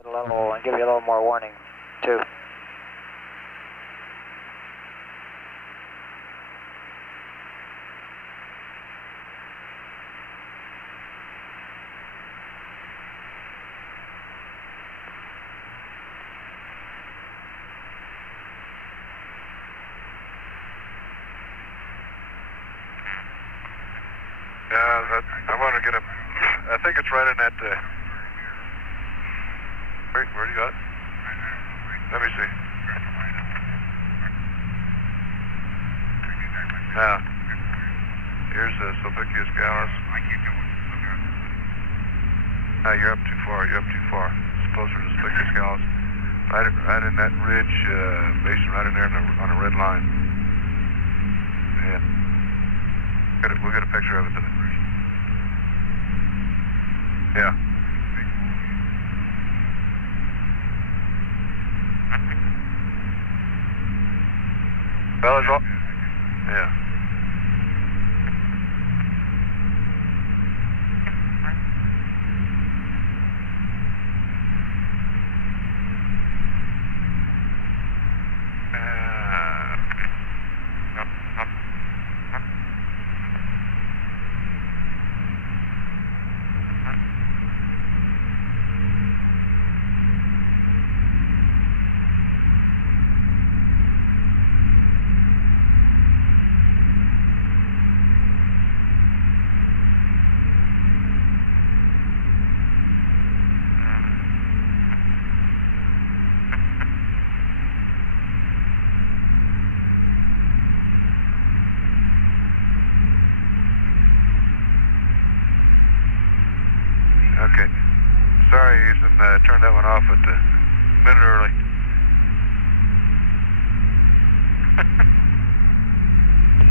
At a level and give you a little more warning, too. I want to get a, I think it's right in that, wait, where do you got it? Let me see. Now, here's Sulpicius Gallus. No, you're up too far, It's closer to Sulpicius Gallus. Right in that ridge, basin right in there on a red line. And we'll get a picture of it today. Yeah. Well, it's all, yeah. Okay. Sorry, Houston, turned that one off at a minute early.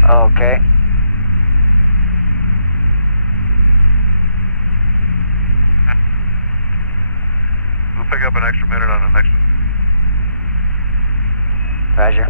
Okay. We'll pick up an extra minute on the next one. Roger.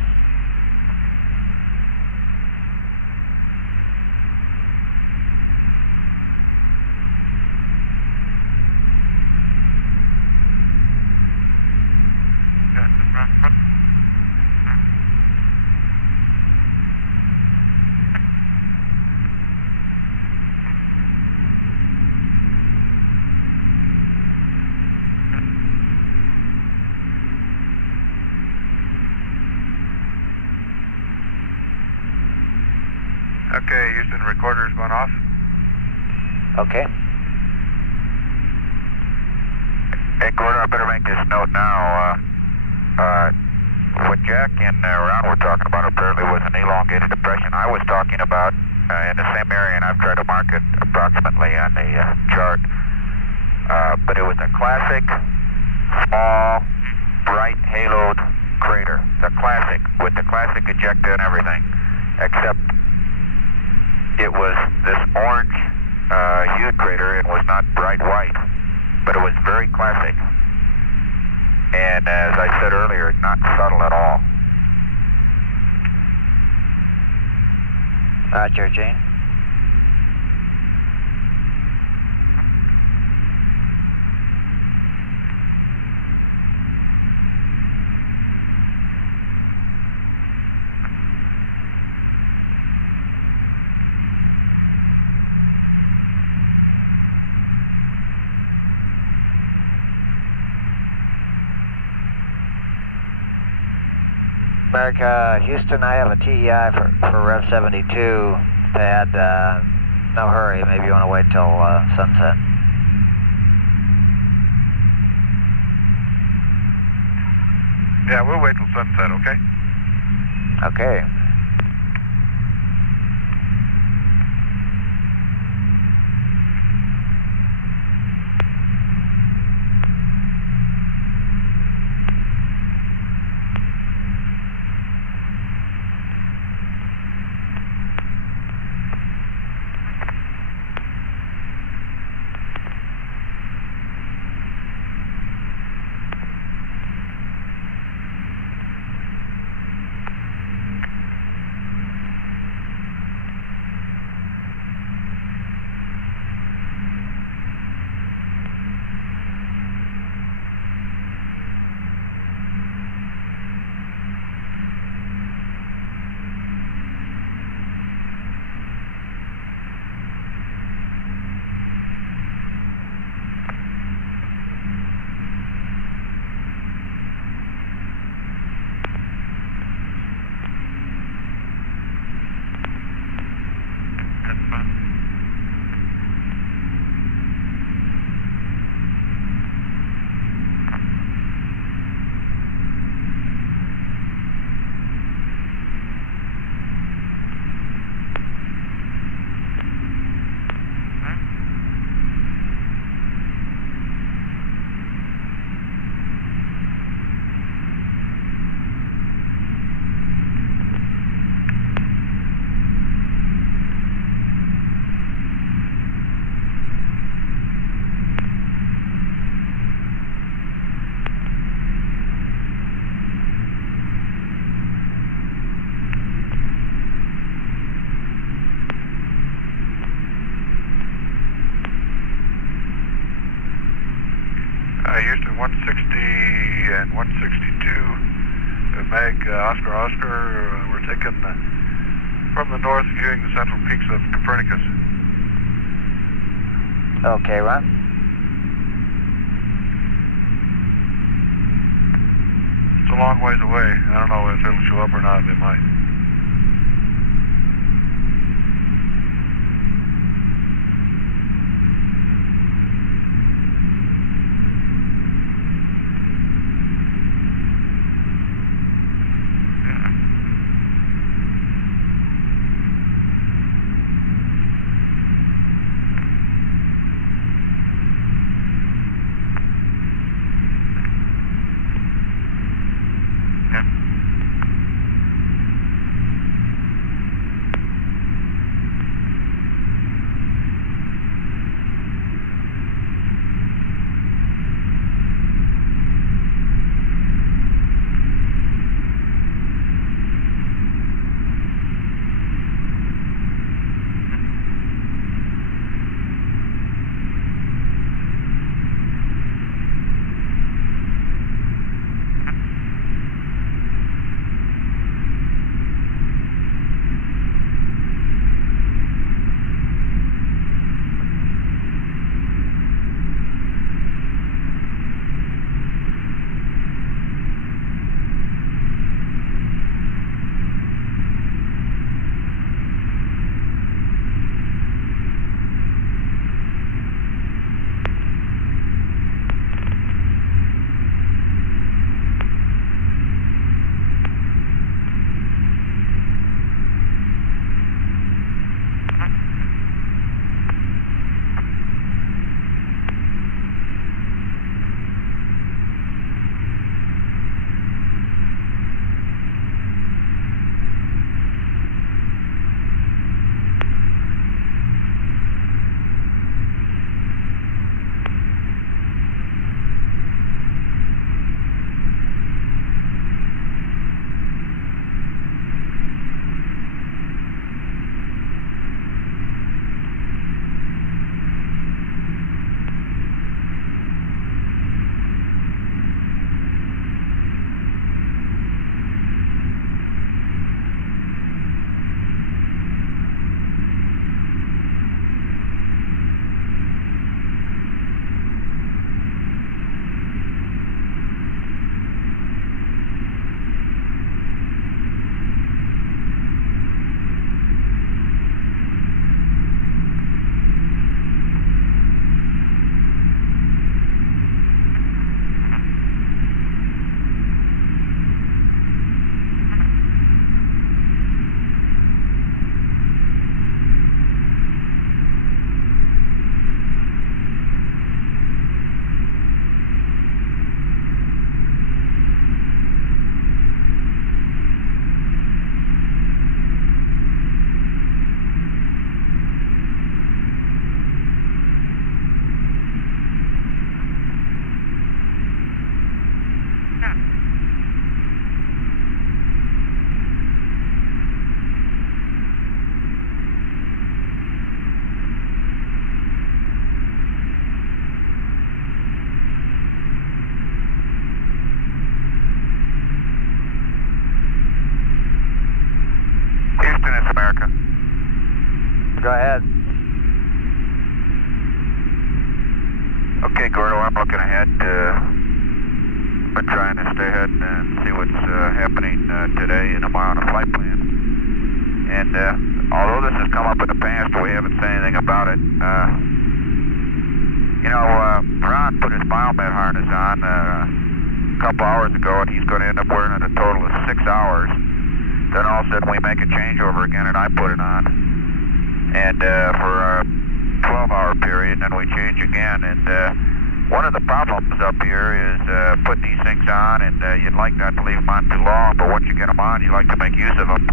Okay, Houston, recorder's going off. Okay. Hey, Gordon, I better make this note now. What Jack and Ron were talking about apparently was an elongated depression. I was talking about in the same area, and I've tried to mark it approximately on the chart. But it was a classic, small, bright haloed crater. The classic, with the classic ejecta and everything, except it was this orange hued crater and was not bright white, but it was very classic. And as I said earlier, not subtle at all. Roger, Gene. America, Houston, I have a TEI for Rev 72 pad. No hurry, maybe you want to wait till sunset. Yeah, we'll wait till sunset, okay? Okay. Houston 160 and 162, Meg, Oscar, we're taking from the north, viewing the central peaks of Copernicus. Okay, Ron. It's a long ways away. I don't know if it'll show up or not. It might. Go ahead. Okay, Gordo, I'm looking ahead. Been trying to stay ahead and see what's happening today and tomorrow on the flight plan. And although this has come up in the past, we haven't said anything about it. Ron put his biomet harness on a couple hours ago, and he's going to end up wearing it a total of 6 hours. Then all of a sudden we make a changeover again, and I put it on. And for a 12-hour period, then we change again. And one of the problems up here is putting these things on, and you'd like not to leave them on too long, but once you get them on, you like to make use of them.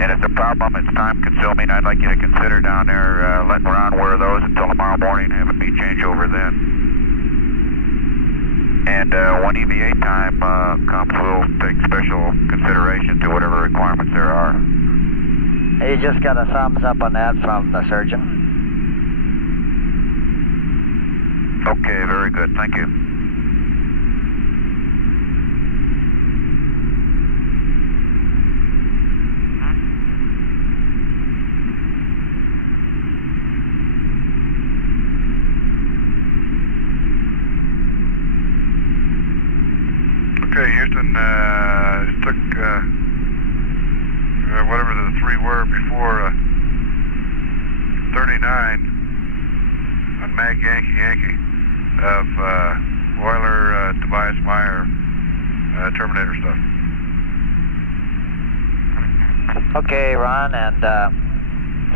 And it's a problem, it's time consuming. I'd like you to consider down there letting Ron wear those until tomorrow morning, having me change over then. And when EVA time comes, we'll take special consideration to whatever requirements there are. You just got a thumbs up on that from the surgeon. Okay, very good. Thank you. Okay, Houston, just took whatever the three were before 39 on Mag Yankee of Euler, Tobias Meyer, Terminator stuff. Okay, Ron, and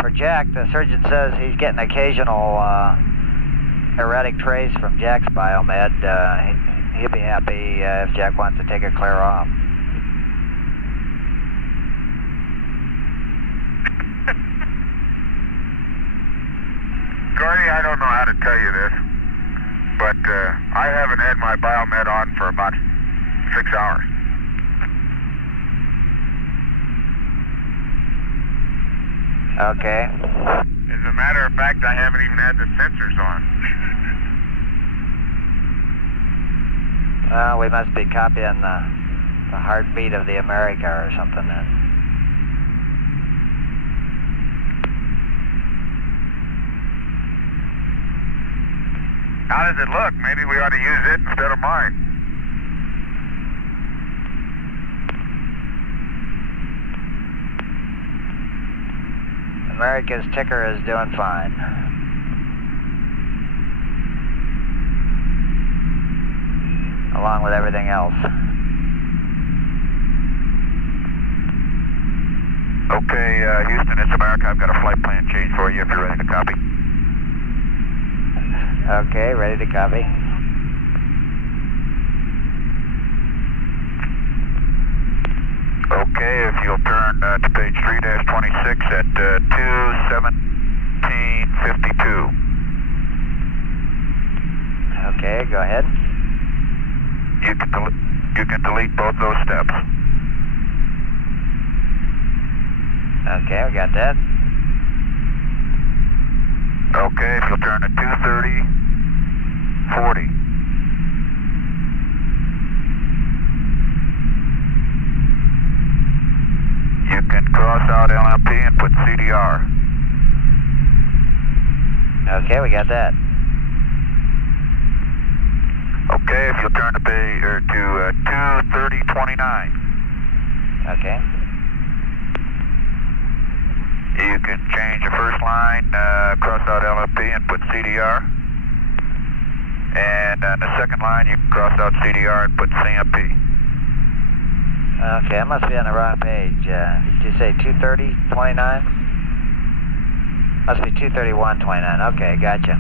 for Jack, the surgeon says he's getting occasional erratic trace from Jack's biomed. He'll be happy if Jack wants to take a clear off. Gordy, I don't know how to tell you this, but I haven't had my biomed on for about 6 hours. Okay. As a matter of fact, I haven't even had the sensors on. Well, we must be copying the heartbeat of the America or something then. How does it look? Maybe we ought to use it instead of mine. America's ticker is doing fine. Along with everything else. Okay, Houston, it's America. I've got a flight plan change for you if you're ready to copy. Okay, ready to copy. Okay, if you'll turn to page 3-26 at 2:17:52. Okay, go ahead. You can delete both those steps. Okay, we got that. Okay, if you'll turn to 2:30:40. You can cross out LMP and put CDR. Okay, we got that. Okay, if you'll turn to 2:30:29. Okay. You can change the first line, cross out LMP and put CDR. And on the second line, you can cross out CDR and put CMP. Okay, I must be on the wrong page. Did you say 2:30:29? Must be 2:31:29. Okay, gotcha.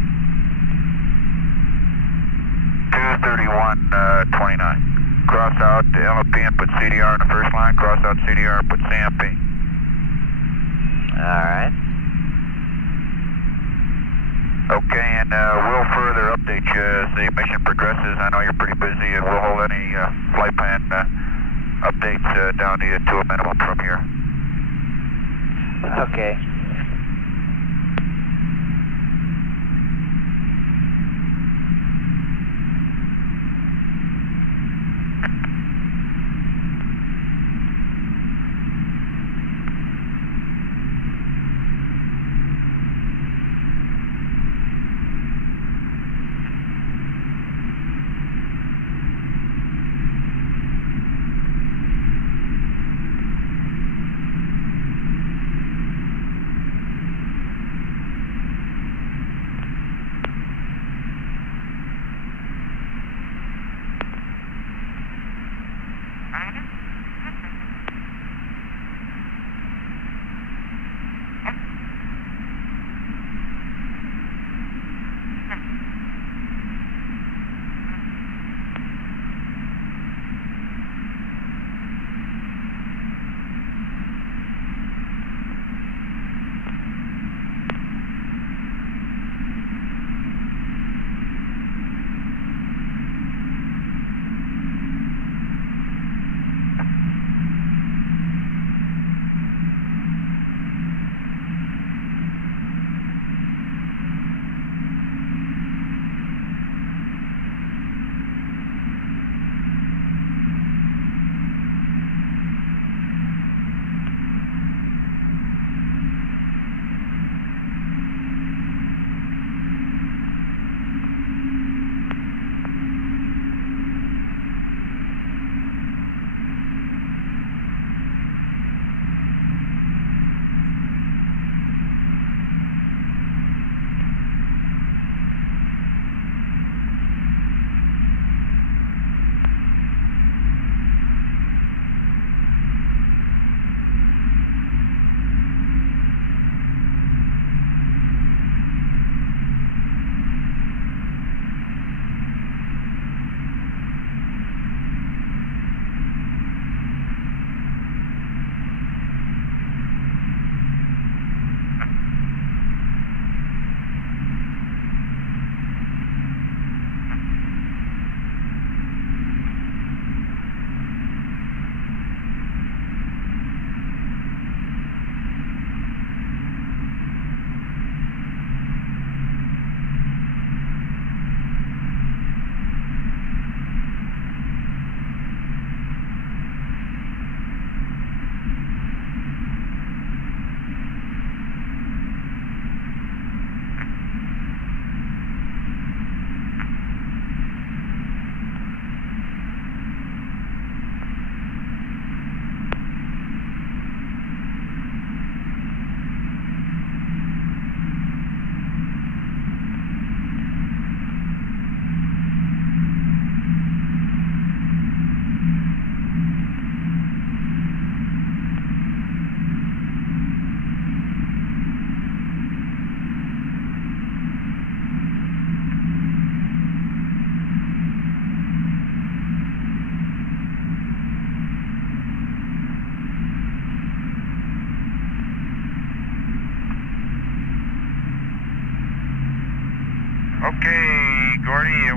2:31:29. Cross out the LMP and put CDR in the first line, cross out CDR and put CMP. All right. Okay, and we'll further update you as the mission progresses. I know you're pretty busy, and we'll hold any flight plan updates down to a minimum from here. Okay.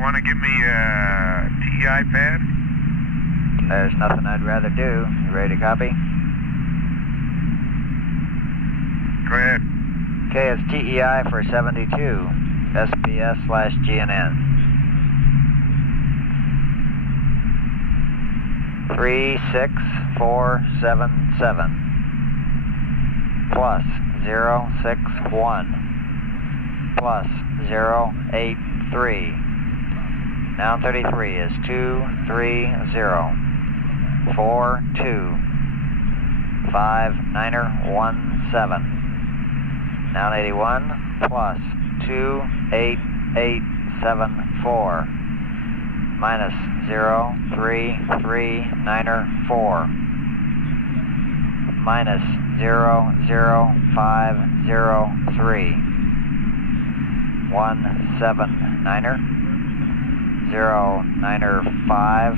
want to give me a TEI pad? There's nothing I'd rather do. You ready to copy? Go ahead. Okay, it's TEI for 72, SPS/GNN. 36477 plus 061 plus 083. Down 33 is 2304259er17. Down 81 plus 28874 minus 0339er4 minus 00503 179er 09er5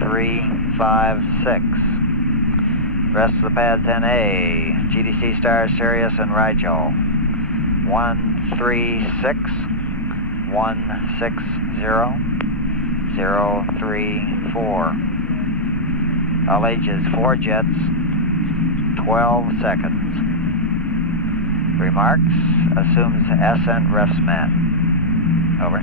356. Rest of the pads NA, GDC Star, Sirius, and Rigel. 136 160 034. All ages 4 jets, 12 seconds. Remarks, assumes ascent refs mat. Over.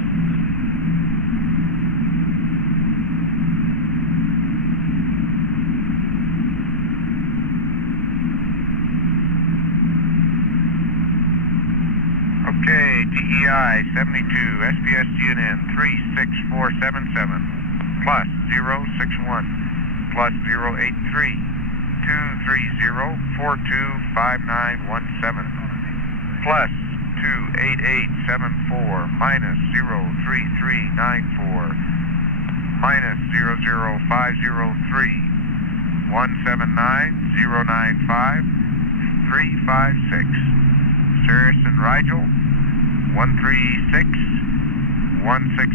Okay, TEI 72, SPS GNN 36477 plus 061 plus 083 230425917 plus 28874 minus 03394 minus 00503 179095356. Sirius and Rigel 136 160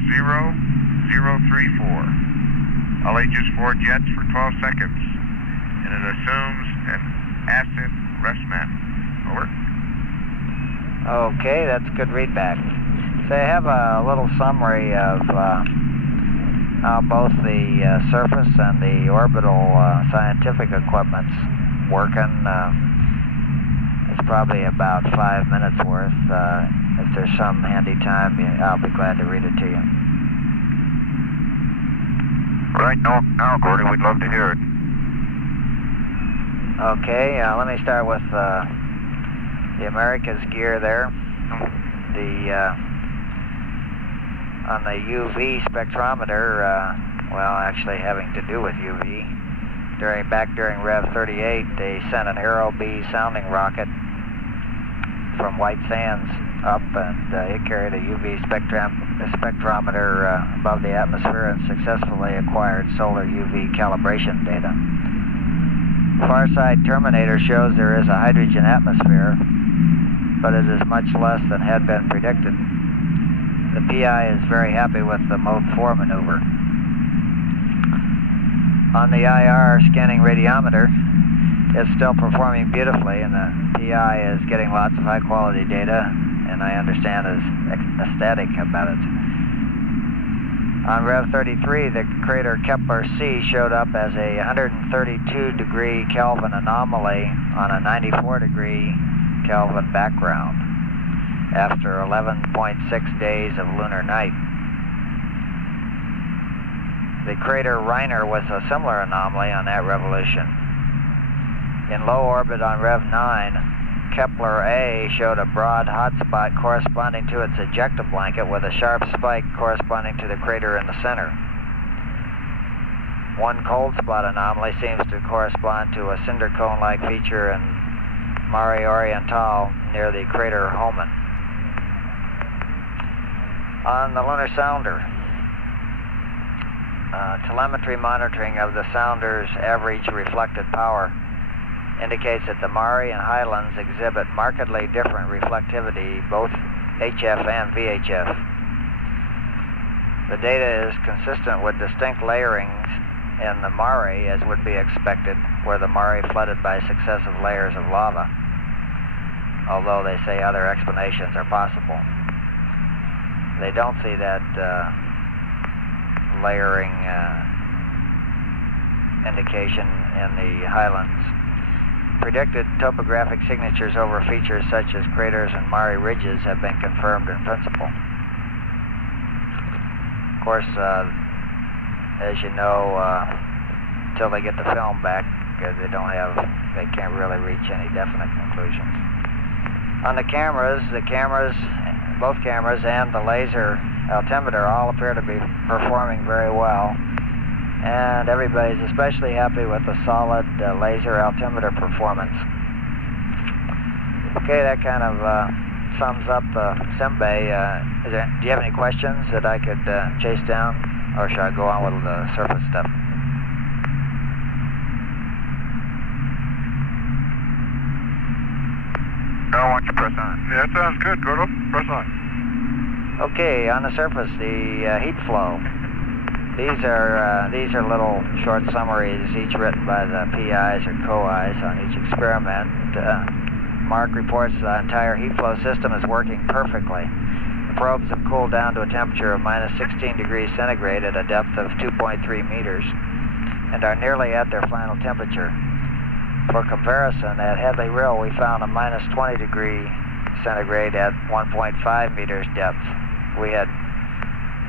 034. All ages 4 jets for 12 seconds. And it assumes an ascent rest mat. Over. Okay, that's a good readback. So I have a little summary of how both the surface and the orbital scientific equipment's working. It's probably about 5 minutes worth. If there's some handy time, I'll be glad to read it to you. Right now, Gordy, we'd love to hear it. Okay, let me start with the America's gear there. On the UV spectrometer, well, actually having to do with UV, back during Rev 38, they sent an Aero B sounding rocket from White Sands up, and it carried a UV spectrometer above the atmosphere and successfully acquired solar UV calibration data. Farside Terminator shows there is a hydrogen atmosphere, but it is much less than had been predicted. The PI is very happy with the Mode 4 maneuver. On the IR scanning radiometer, it's still performing beautifully, and the PI is getting lots of high-quality data, and I understand is ecstatic about it. On Rev 33, the crater Kepler C showed up as a 132-degree Kelvin anomaly on a 94-degree Kelvin background after 11.6 days of lunar night. The crater Reiner was a similar anomaly on that revolution. In low orbit on Rev 9, Kepler A showed a broad hotspot corresponding to its ejecta blanket with a sharp spike corresponding to the crater in the center. One cold spot anomaly seems to correspond to a cinder cone-like feature in Mare Orientale near the crater Hohmann. On the lunar sounder, telemetry monitoring of the sounder's average reflected power indicates that the Mare and Highlands exhibit markedly different reflectivity, both HF and VHF. The data is consistent with distinct layerings in the Mare, as would be expected, where the Mare flooded by successive layers of lava, although they say other explanations are possible. they don't see that layering indication in the highlands. Predicted topographic signatures over features such as craters and mare ridges have been confirmed in principle. Of course, as you know, until they get the film back, they can't really reach any definite conclusions. On the cameras, both cameras and the laser altimeter all appear to be performing very well. And everybody's especially happy with the solid laser altimeter performance. Okay, that kind of sums up the SimBay. Do you have any questions that I could chase down, or should I go on with the surface stuff? No, why don't you press on? Yeah, that sounds good, Gordo. Press on. Okay, on the surface, the heat flow. These are little short summaries, each written by the PIs or co-Is on each experiment. Mark reports the entire heat flow system is working perfectly. The probes have cooled down to a temperature of minus 16 degrees centigrade at a depth of 2.3 meters and are nearly at their final temperature. For comparison, at Headley Rill, we found a minus 20 degree centigrade at 1.5 meters depth. We had,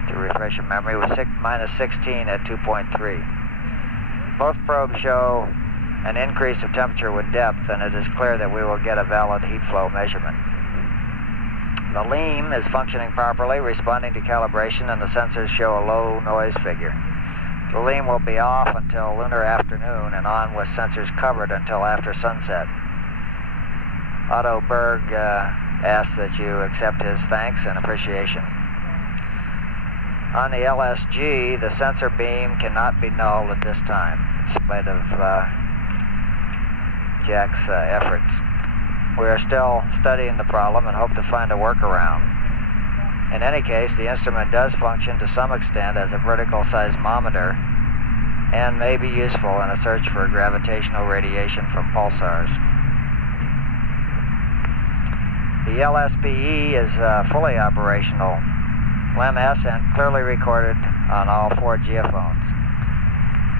to refresh your memory, was minus 16 at 2.3. Both probes show an increase of temperature with depth, and it is clear that we will get a valid heat flow measurement. The LEAM is functioning properly, responding to calibration, and the sensors show a low noise figure. The LEAM will be off until lunar afternoon and on with sensors covered until after sunset. Otto Berg asks that you accept his thanks and appreciation. On the LSG, the sensor beam cannot be nulled at this time, in spite of Jack's efforts. We are still studying the problem and hope to find a workaround. In any case, the instrument does function to some extent as a vertical seismometer and may be useful in a search for gravitational radiation from pulsars. The LSPE is fully operational. LEM-S and clearly recorded on all 4 geophones.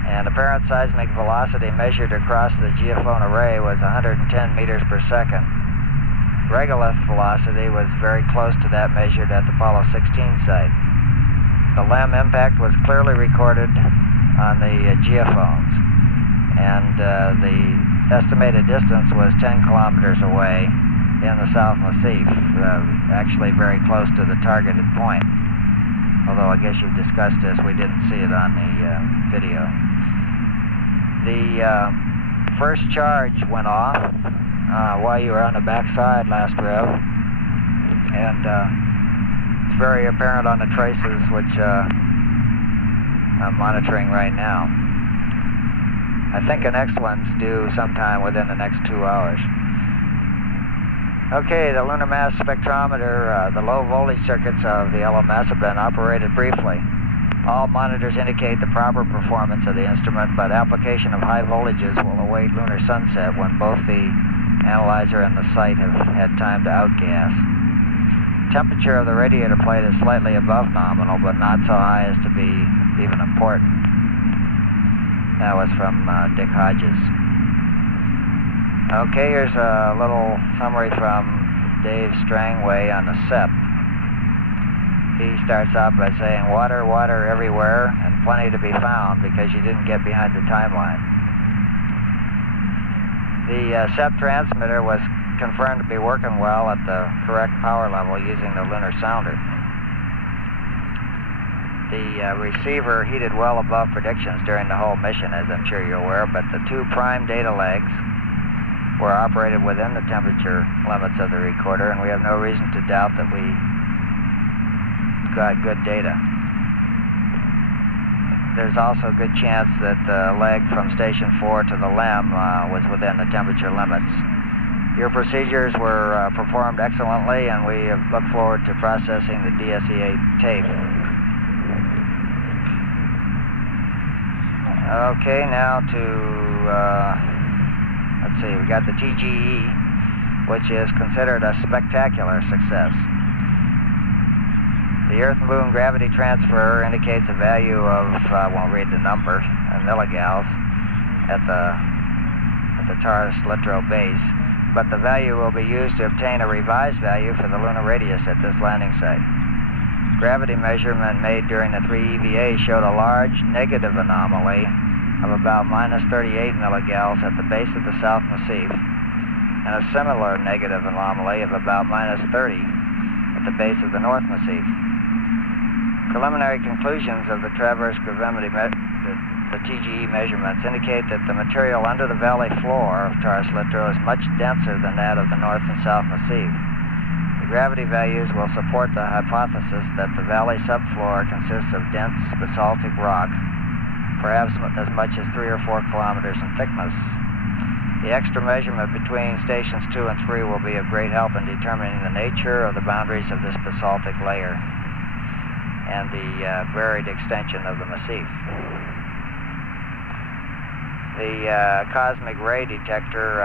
And apparent seismic velocity measured across the geophone array was 110 meters per second. Regolith velocity was very close to that measured at the Apollo 16 site. The LEM impact was clearly recorded on the geophones, and the estimated distance was 10 kilometers away in the South Massif, actually very close to the targeted point. Although I guess you've discussed this, we didn't see it on the video. The first charge went off while you were on the backside last rev, and it's very apparent on the traces, which I'm monitoring right now. I think the next one's due sometime within the next 2 hours. Okay, the lunar mass spectrometer, the low voltage circuits of the LMS have been operated briefly. All monitors indicate the proper performance of the instrument, but application of high voltages will await lunar sunset when both the analyzer and the site have had time to outgas. Temperature of the radiator plate is slightly above nominal, but not so high as to be even important. That was from Dick Hodges. Okay, here's a little summary from Dave Strangway on the SEP. He starts out by saying, water, water everywhere, and plenty to be found because you didn't get behind the timeline. The SEP transmitter was confirmed to be working well at the correct power level using the lunar sounder. The receiver heated well above predictions during the whole mission, as I'm sure you're aware, but the 2 prime data legs were operated within the temperature limits of the recorder, and we have no reason to doubt that we got good data. There's also a good chance that the leg from Station 4 to the LEM was within the temperature limits. Your procedures were performed excellently, and we look forward to processing the DSE-8 tape. Okay, now to, let's see, we got the TGE, which is considered a spectacular success. The Earth-Moon gravity transfer indicates a value of, I won't read the number, milligals at the Taurus Littrow base, but the value will be used to obtain a revised value for the lunar radius at this landing site. Gravity measurement made during the 3 EVA showed a large negative anomaly of about minus 38 milligals at the base of the South Massif, and a similar negative anomaly of about minus 30 at the base of the North Massif. Preliminary conclusions of the transverse gravimetry, the TGE measurements, indicate that the material under the valley floor of Taurus Littrow is much denser than that of the North and South Massif. The gravity values will support the hypothesis that the valley subfloor consists of dense basaltic rock, perhaps as much as 3 or 4 kilometers in thickness. The extra measurement between stations 2 and 3 will be of great help in determining the nature of the boundaries of this basaltic layer and the varied extension of the massif. The cosmic ray detector,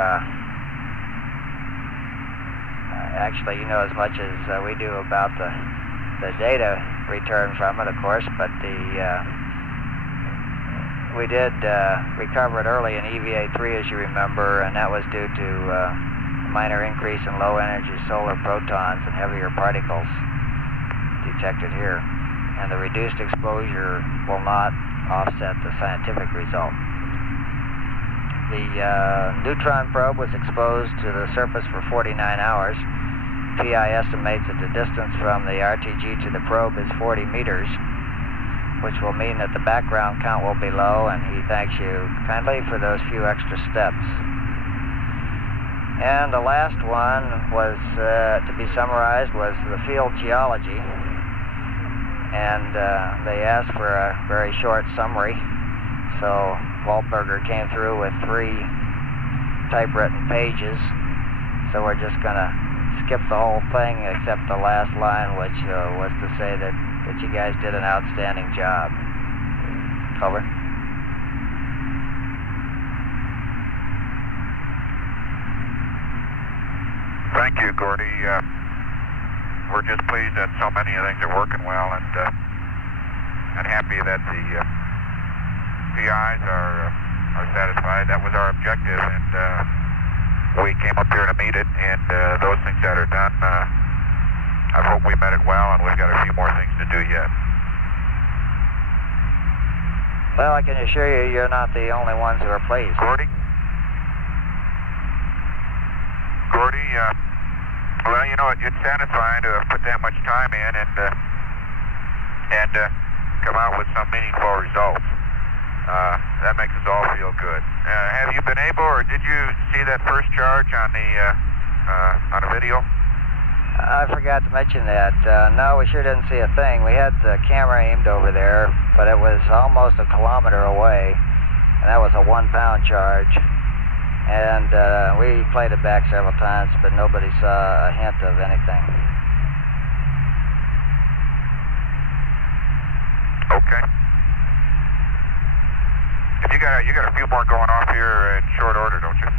actually, you know as much as we do about the data returned from it, of course, but we did recover it early in EVA 3, as you remember, and that was due to a minor increase in low-energy solar protons and heavier particles detected here. And the reduced exposure will not offset the scientific result. The neutron probe was exposed to the surface for 49 hours. PI estimates that the distance from the RTG to the probe is 40 meters, which will mean that the background count will be low, and he thanks you kindly for those few extra steps. And the last one was, to be summarized, was the field geology. And they asked for a very short summary, so Waltberger came through with 3 typewritten pages. So we're just going to skip the whole thing except the last line, which was to say that you guys did an outstanding job. Over. Thank you, Gordy. We're just pleased that so many things are working well, and happy that the PIs are satisfied. That was our objective, and we came up here to meet it, and those things that are done, I hope we met it well, and we've got a few more things to do yet. Well, I can assure you, you're not the only ones who are pleased. Gordy? Gordy, well, you know, it's satisfying to have put that much time in and come out with some meaningful results. That makes us all feel good. Have you been able, or did you see that first charge on a video? I forgot to mention that. No, we sure didn't see a thing. We had the camera aimed over there, but it was almost a kilometer away, and that was a 1-pound charge. And we played it back several times, but nobody saw a hint of anything. Okay. And you got a few more going off here in short order, don't you?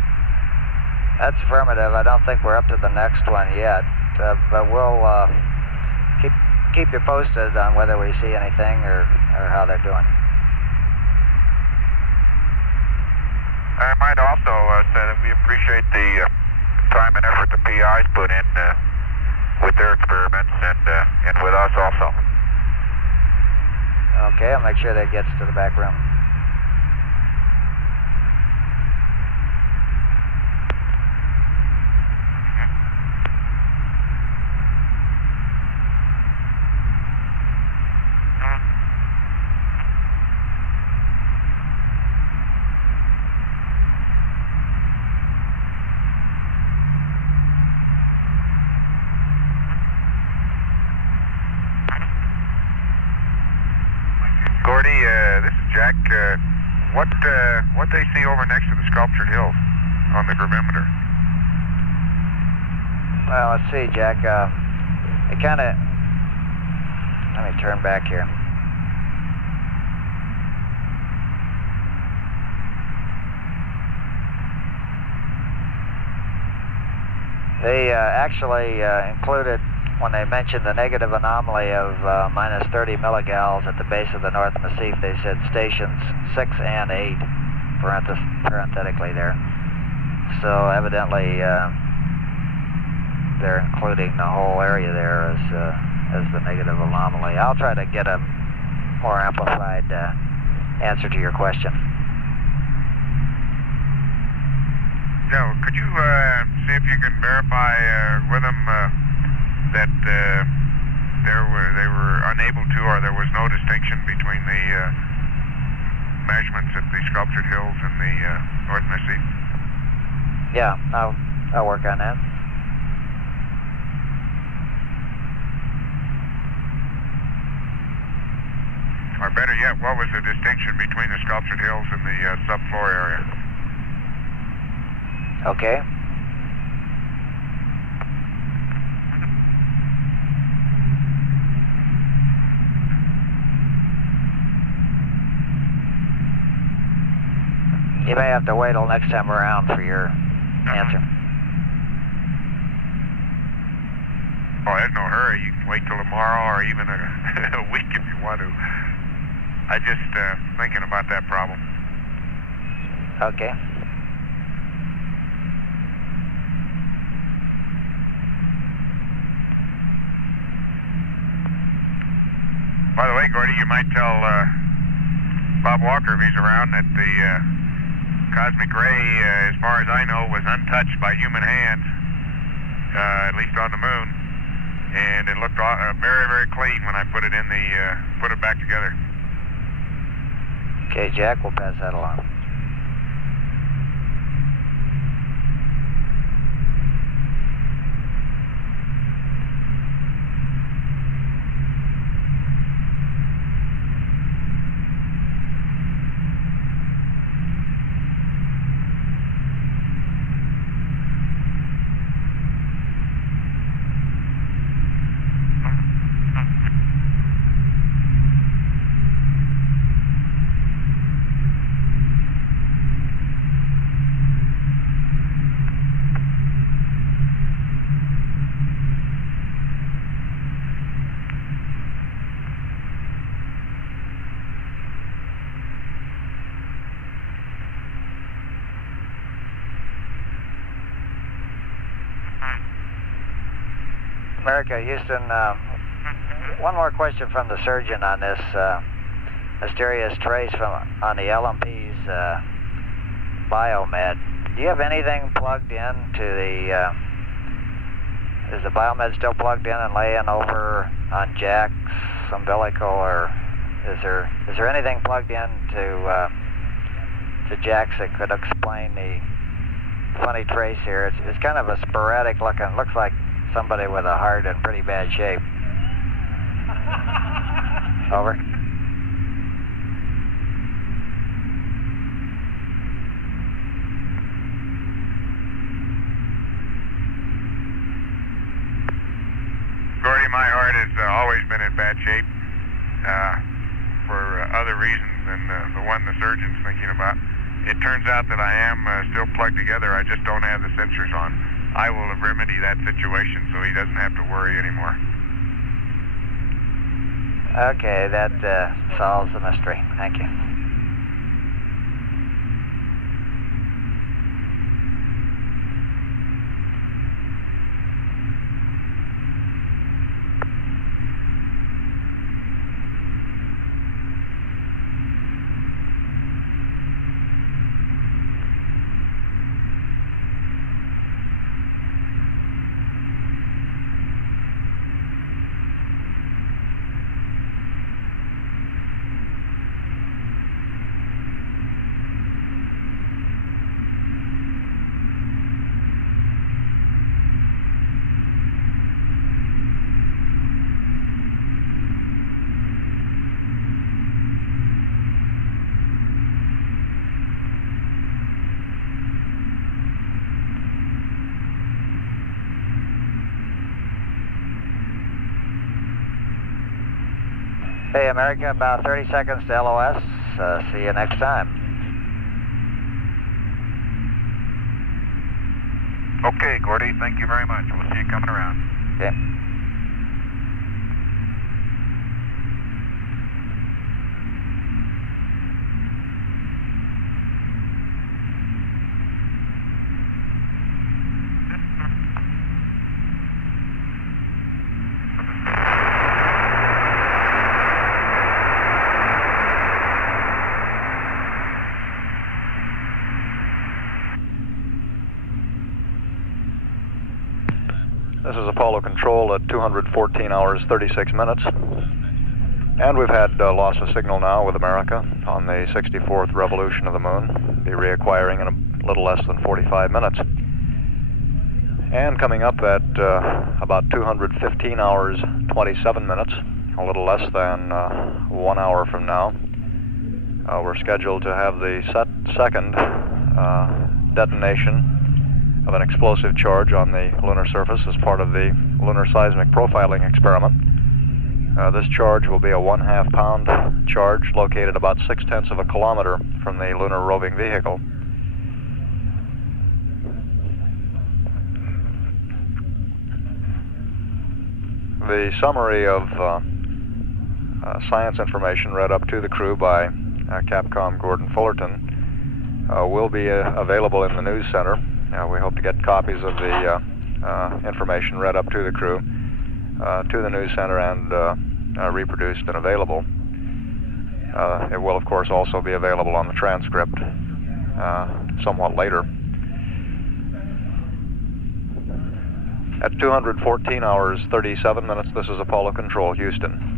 That's affirmative. I don't think we're up to the next one yet, but we'll keep you posted on whether we see anything or how they're doing. I might also say that we appreciate the time and effort the PIs put in with their experiments and with us also. Okay, I'll make sure that gets to the back room. Gordy, this is Jack. What they see over next to the sculptured hills on the gravimeter? Well, let's see, Jack. It kind of... Let me turn back here. They actually included when they mentioned the negative anomaly of minus 30 milligals at the base of the North Massif, they said stations 6 and 8, parenthetically there. So evidently they're including the whole area there as the negative anomaly. I'll try to get a more amplified answer to your question. Yeah, could you see if you can verify with them that they were unable to, or there was no distinction between the measurements at the Sculptured Hills and the North Massif? Yeah, I'll work on that. Or better yet, what was the distinction between the Sculptured Hills and the subfloor area? Okay. You may have to wait till next time around for your answer. Oh, there's no hurry. You can wait till tomorrow or even a week if you want to. I just thinking about that problem. Okay. By the way, Gordy, you might tell Bob Walker, if he's around, that the cosmic ray, as far as I know, was untouched by human hands, at least on the moon, and it looked very, very clean when I put it back together. Okay, Jack, we'll pass that along. America, Houston, one more question from the surgeon on this mysterious trace on the LMP's biomed. Do you have anything plugged in to the, is the biomed still plugged in and laying over on Jack's umbilical, or is there anything plugged in to Jack's that could explain the funny trace here? It's kind of a sporadic looking, looks like somebody with a heart in pretty bad shape. Over. Gordy, my heart has always been in bad shape for other reasons than the one the surgeon's thinking about. It turns out that I am still plugged together. I just don't have the sensors on. I will remedy that situation so he doesn't have to worry anymore. Okay, that solves the mystery. Thank you. Hey, America, about 30 seconds to LOS. See you next time. Okay, Gordy, thank you very much. We'll see you coming around. Okay. This is Apollo Control at 214 hours 36 minutes. And we've had loss of signal now with America on the 64th revolution of the moon. Be reacquiring in a little less than 45 minutes. And coming up at about 215 hours 27 minutes, a little less than 1 hour from now, we're scheduled to have the second detonation of an explosive charge on the lunar surface as part of the lunar seismic profiling experiment. This charge will be a 1/2 pound charge located about 0.6 of a kilometer from the lunar roving vehicle. The summary of science information read up to the crew by Capcom Gordon Fullerton will be available in the news center. We hope to get copies of the information read up to the crew to the news center and reproduced and available. It will, of course, also be available on the transcript somewhat later. At 214 hours 37 minutes, this is Apollo Control, Houston.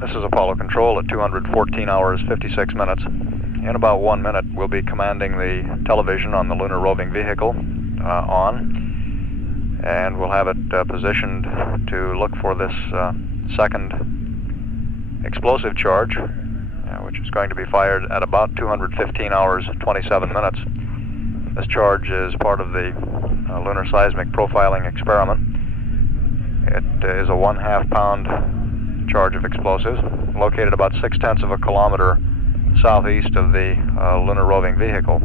This is Apollo Control at 214 hours 56 minutes. In about 1 minute, we'll be commanding the television on the lunar roving vehicle on, and we'll have it positioned to look for this second explosive charge, which is going to be fired at about 215 hours 27 minutes. This charge is part of the lunar seismic profiling experiment. It is a 1/2 pound charge of explosives located about 0.6 of a kilometer southeast of the lunar roving vehicle.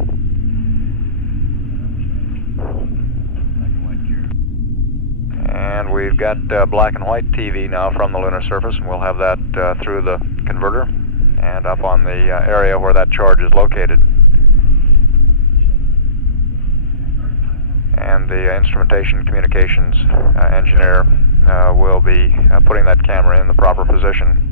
And we've got black and white TV now from the lunar surface, and we'll have that through the converter and up on the area where that charge is located. And the instrumentation communications engineer will be putting that camera in the proper position.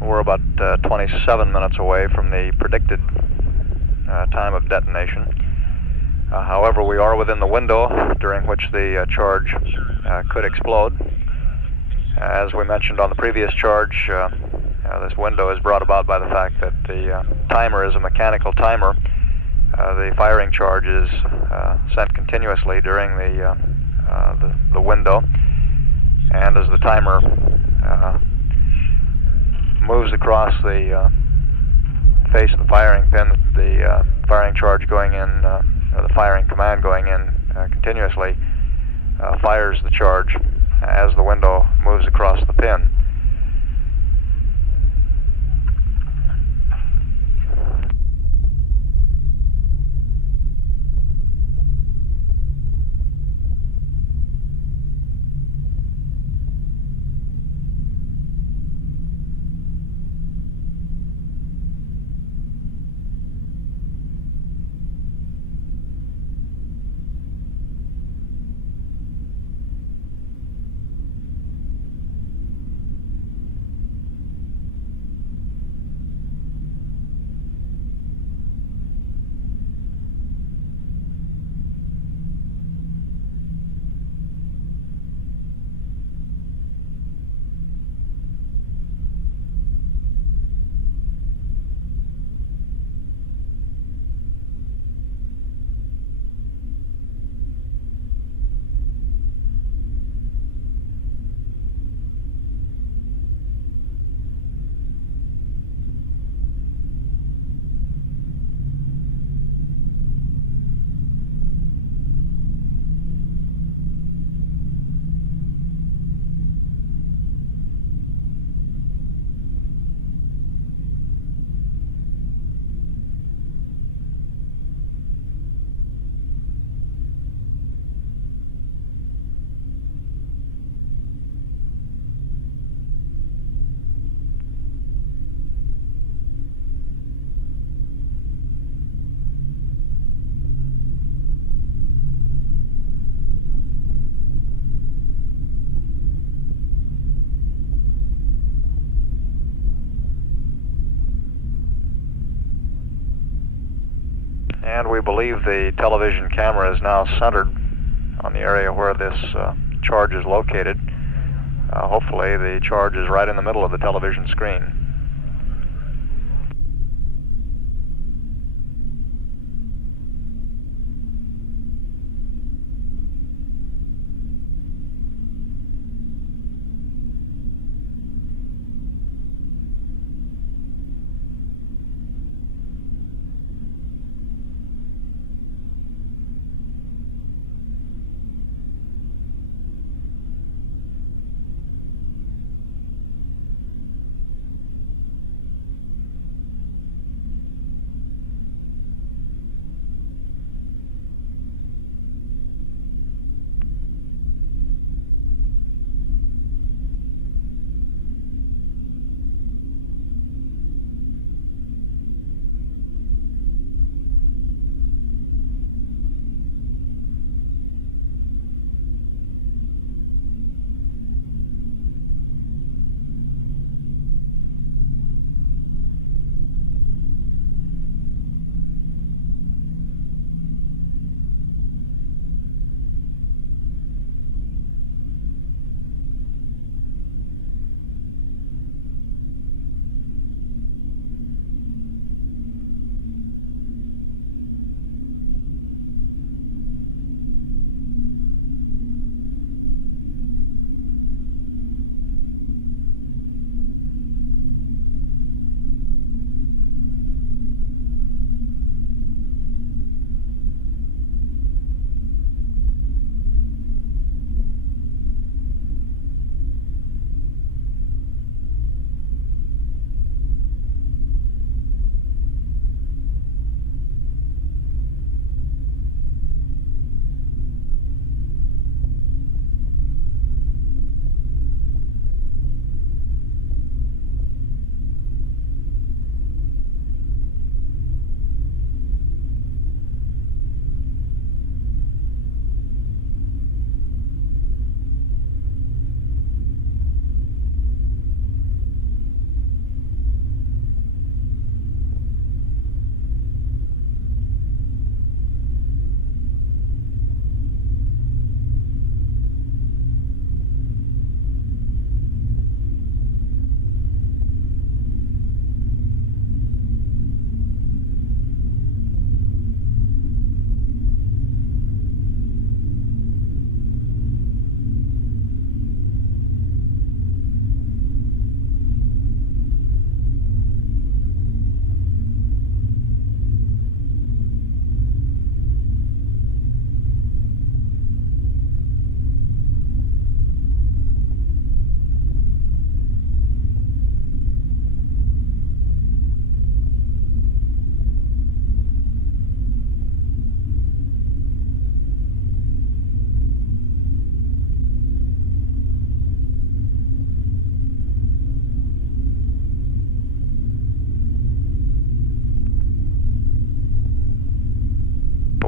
We're about 27 minutes away from the predicted time of detonation. However, we are within the window during which the charge could explode. As we mentioned on the previous charge, this window is brought about by the fact that the timer is a mechanical timer. The firing charge is sent continuously during the window, and as the timer moves across the face of the firing pin, the firing charge going in, or the firing command going in continuously, fires the charge as the window moves across the pin. And we believe the television camera is now centered on the area where this charge is located. Hopefully the charge is right in the middle of the television screen.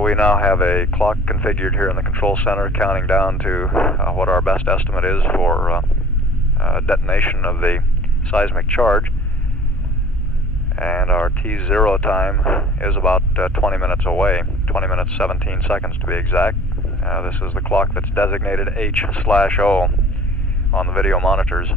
We now have a clock configured here in the control center counting down to what our best estimate is for detonation of the seismic charge. And our T0 time is about 20 minutes away, 20 minutes 17 seconds to be exact. This is the clock that's designated H/O on the video monitors.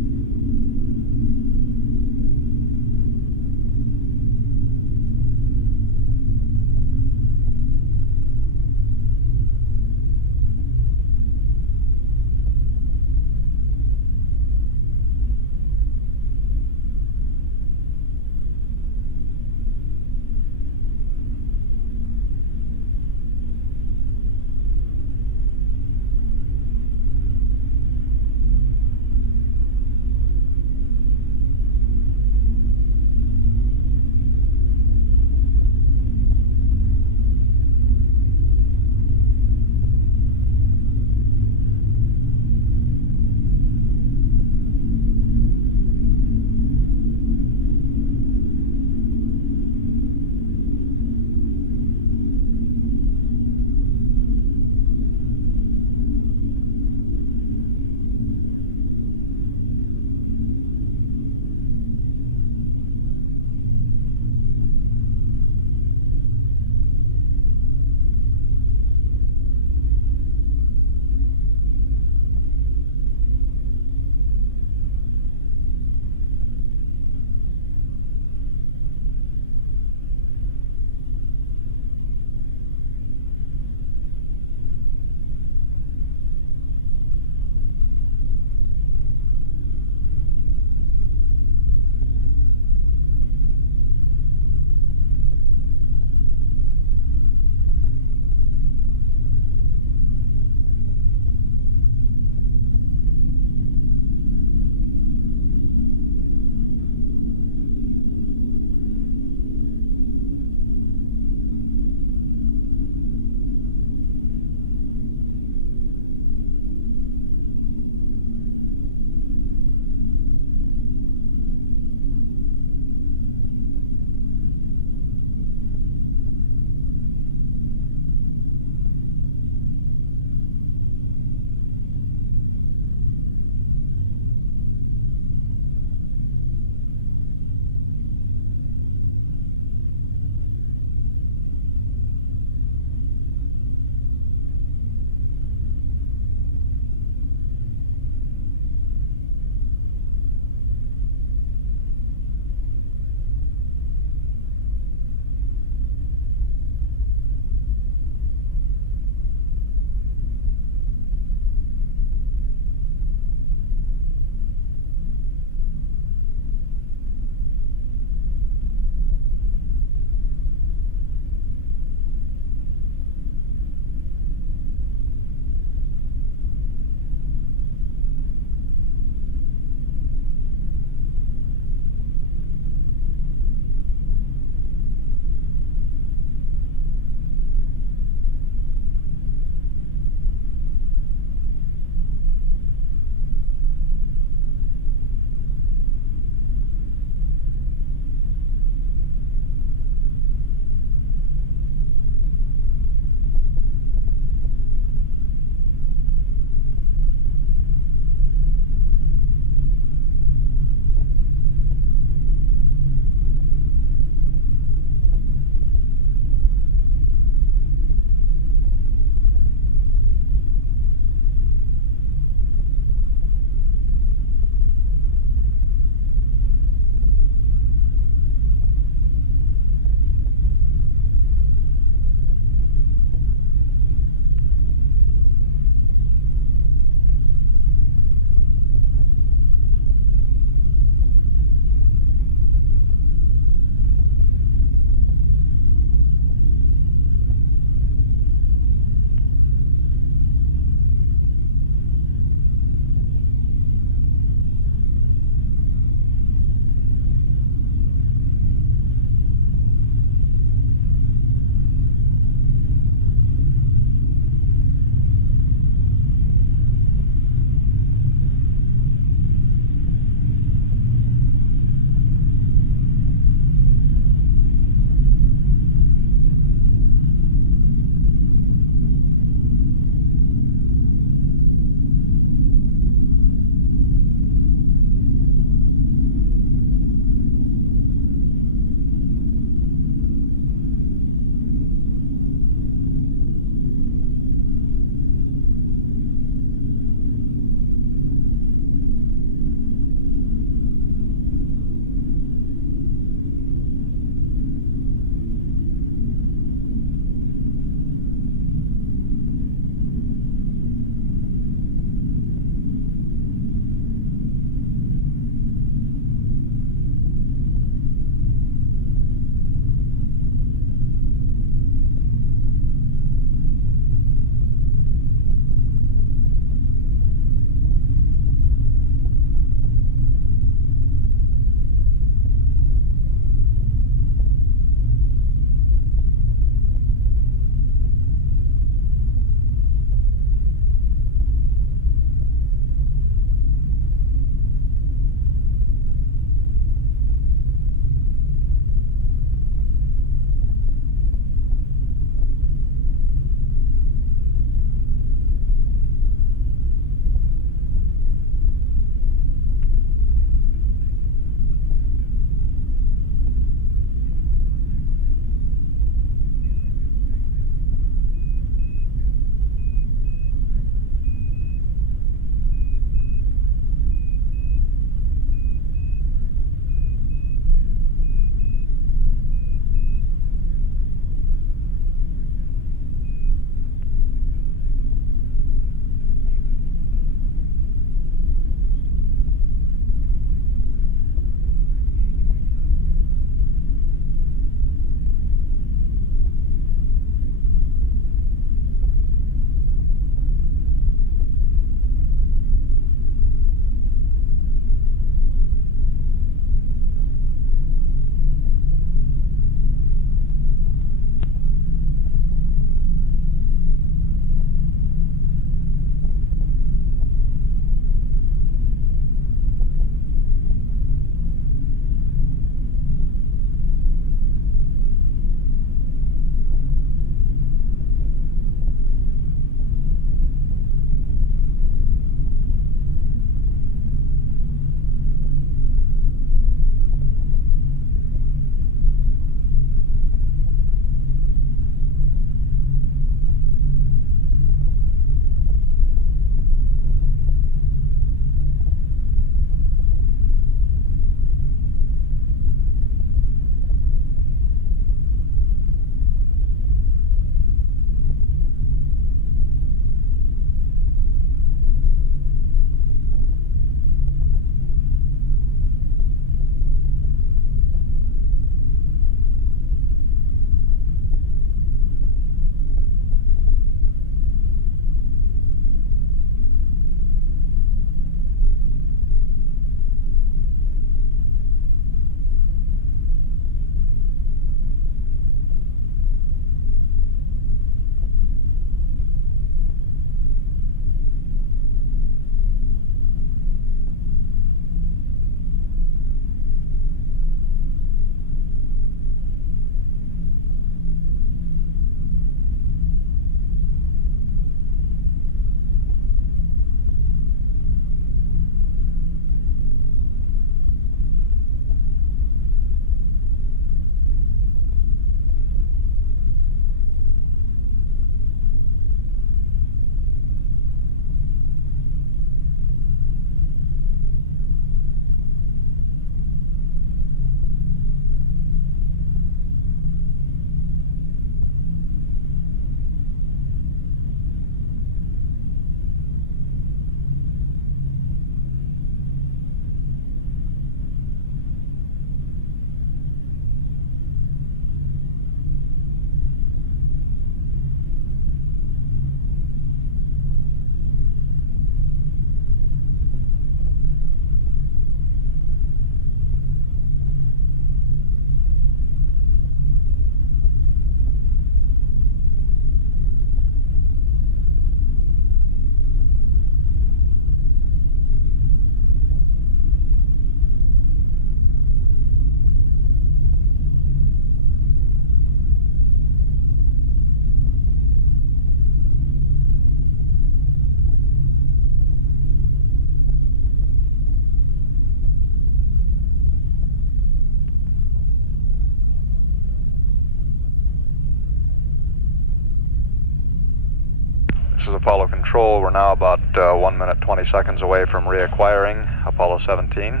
This is Apollo Control. We're now about 1 minute 20 seconds away from reacquiring Apollo 17.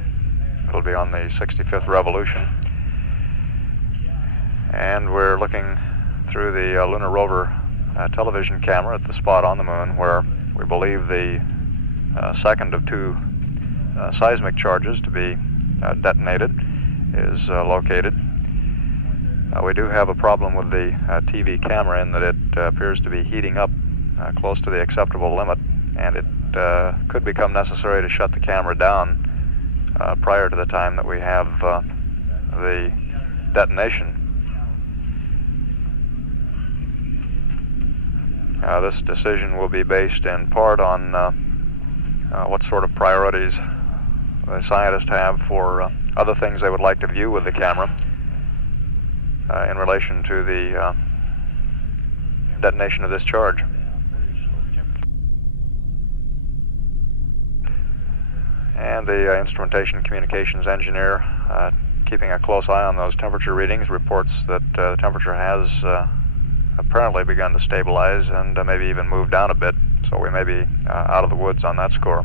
It'll be on the 65th revolution. And we're looking through the Lunar rover television camera at the spot on the moon where we believe the second of two seismic charges to be detonated is located. We do have a problem with the TV camera in that it appears to be heating up close to the acceptable limit, and it could become necessary to shut the camera down prior to the time that we have the detonation. This decision will be based in part on what sort of priorities the scientists have for other things they would like to view with the camera in relation to the detonation of this charge. And the instrumentation communications engineer, keeping a close eye on those temperature readings, reports that the temperature has apparently begun to stabilize and maybe even move down a bit, so we may be out of the woods on that score.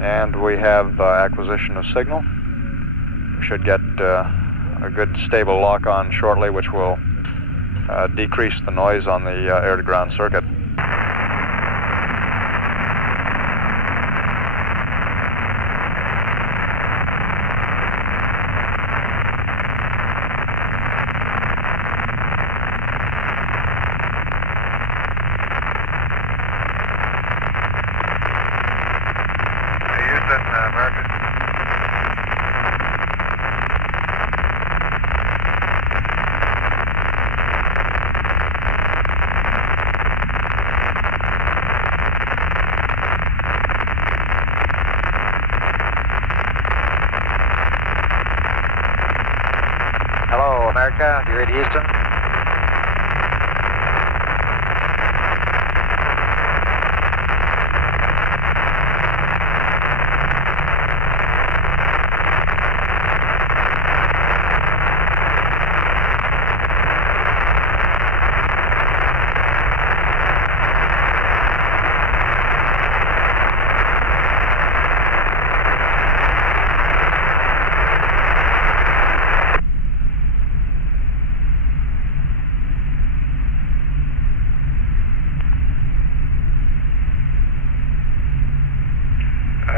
And we have acquisition of signal. We should get a good stable lock-on shortly, which will decrease the noise on the air-to-ground circuit. Hello, America. Do you read Houston?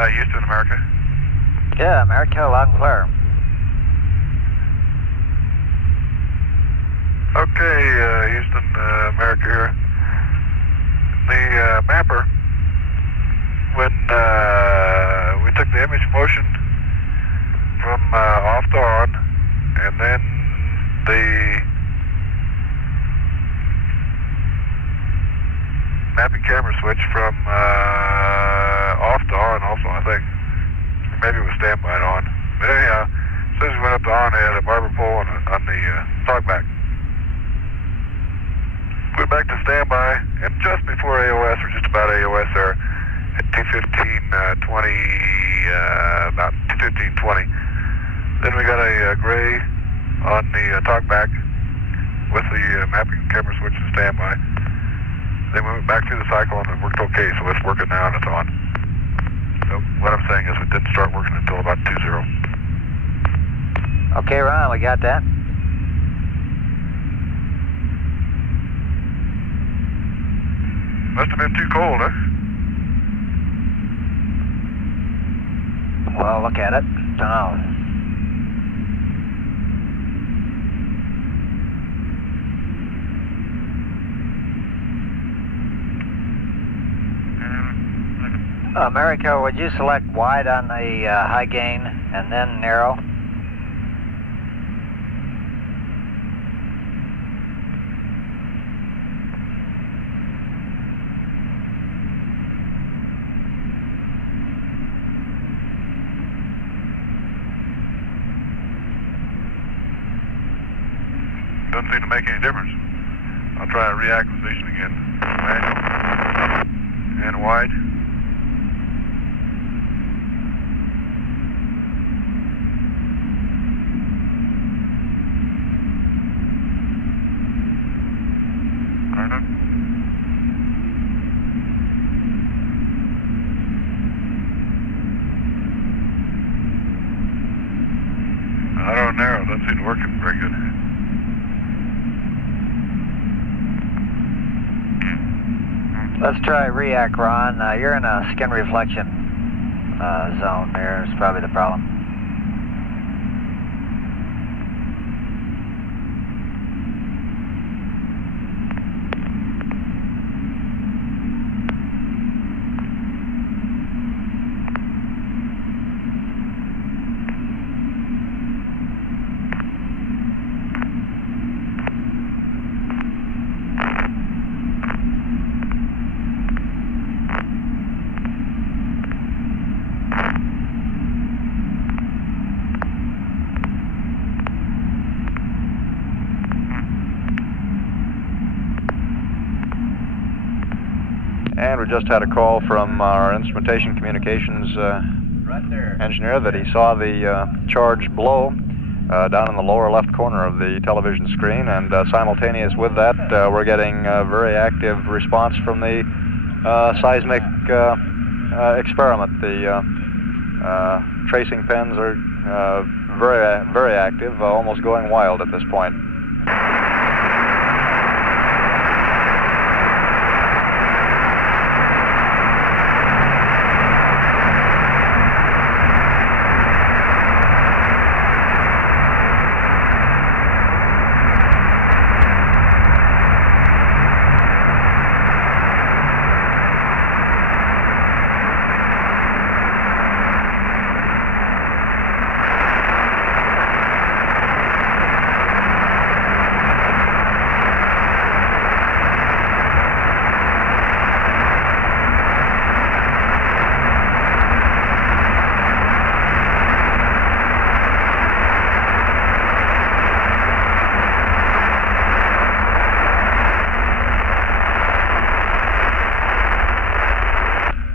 Houston, America. Yeah, America, loud and clear. Okay, Houston, America here. The mapper, when we took the image motion from off to on, and then the mapping camera switch from off to on also, I think. Maybe it was standby to on. But anyhow, as soon as we went up to on, I had a barber pole on the talkback. Went back to standby, and just before AOS, or just about AOS there, at 2:15:20, about 2:15:20. Then we got a gray on the talkback with the mapping camera switch to standby. Then we went back through the cycle and it worked okay, so it's working now and it's on. So what I'm saying is it didn't start working until about 2:0. Okay, Ron, we got that. Must have been too cold, huh? Well, look at it. Don't know. America, would you select wide on the high gain and then narrow? doesn't seem to make any difference. I'll try a reacquisition again. Manual and wide. Auto narrow, doesn't seem to work very good. Let's try react, Ron. You're in a skin reflection zone there. Is probably the problem. And we just had a call from our instrumentation communications engineer that he saw the charge blow down in the lower left corner of the television screen, and simultaneous with that we're getting a very active response from the seismic experiment. The tracing pens are very active, almost going wild at this point.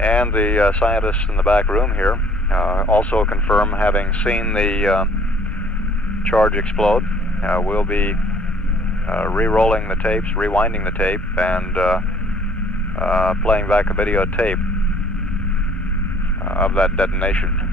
And the scientists in the back room here also confirm having seen the charge explode. We'll be re-rolling the tapes, rewinding the tape, and playing back a videotape of that detonation.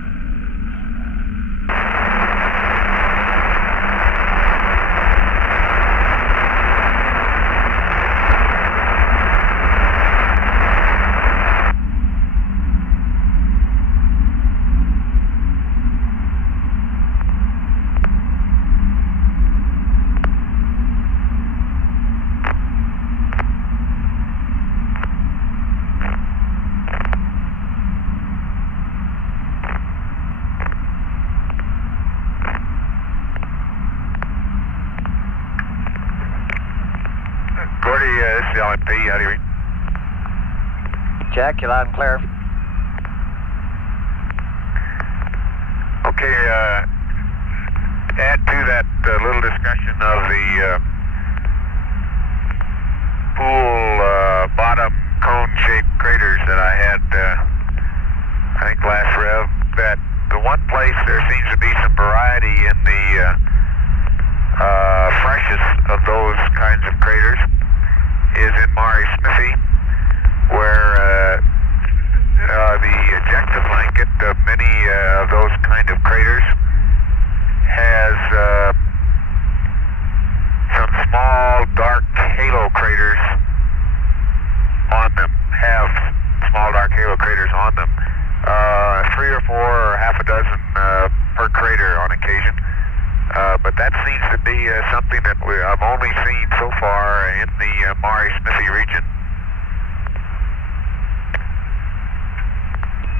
This is the LMP, how do you read? Jack, you're loud and clear. Okay, add to that little discussion of the pool bottom cone-shaped craters that I had, I think last rev, that the one place there seems to be some variety in the freshest of those kinds of craters is in Mare Smithy, where the ejecta blanket of many of those kind of craters has some small dark halo craters on them, have small dark halo craters on them, 3 or 4 or half a dozen per crater on occasion. But that seems to be something that I've only seen so far in the Mare Smithy region.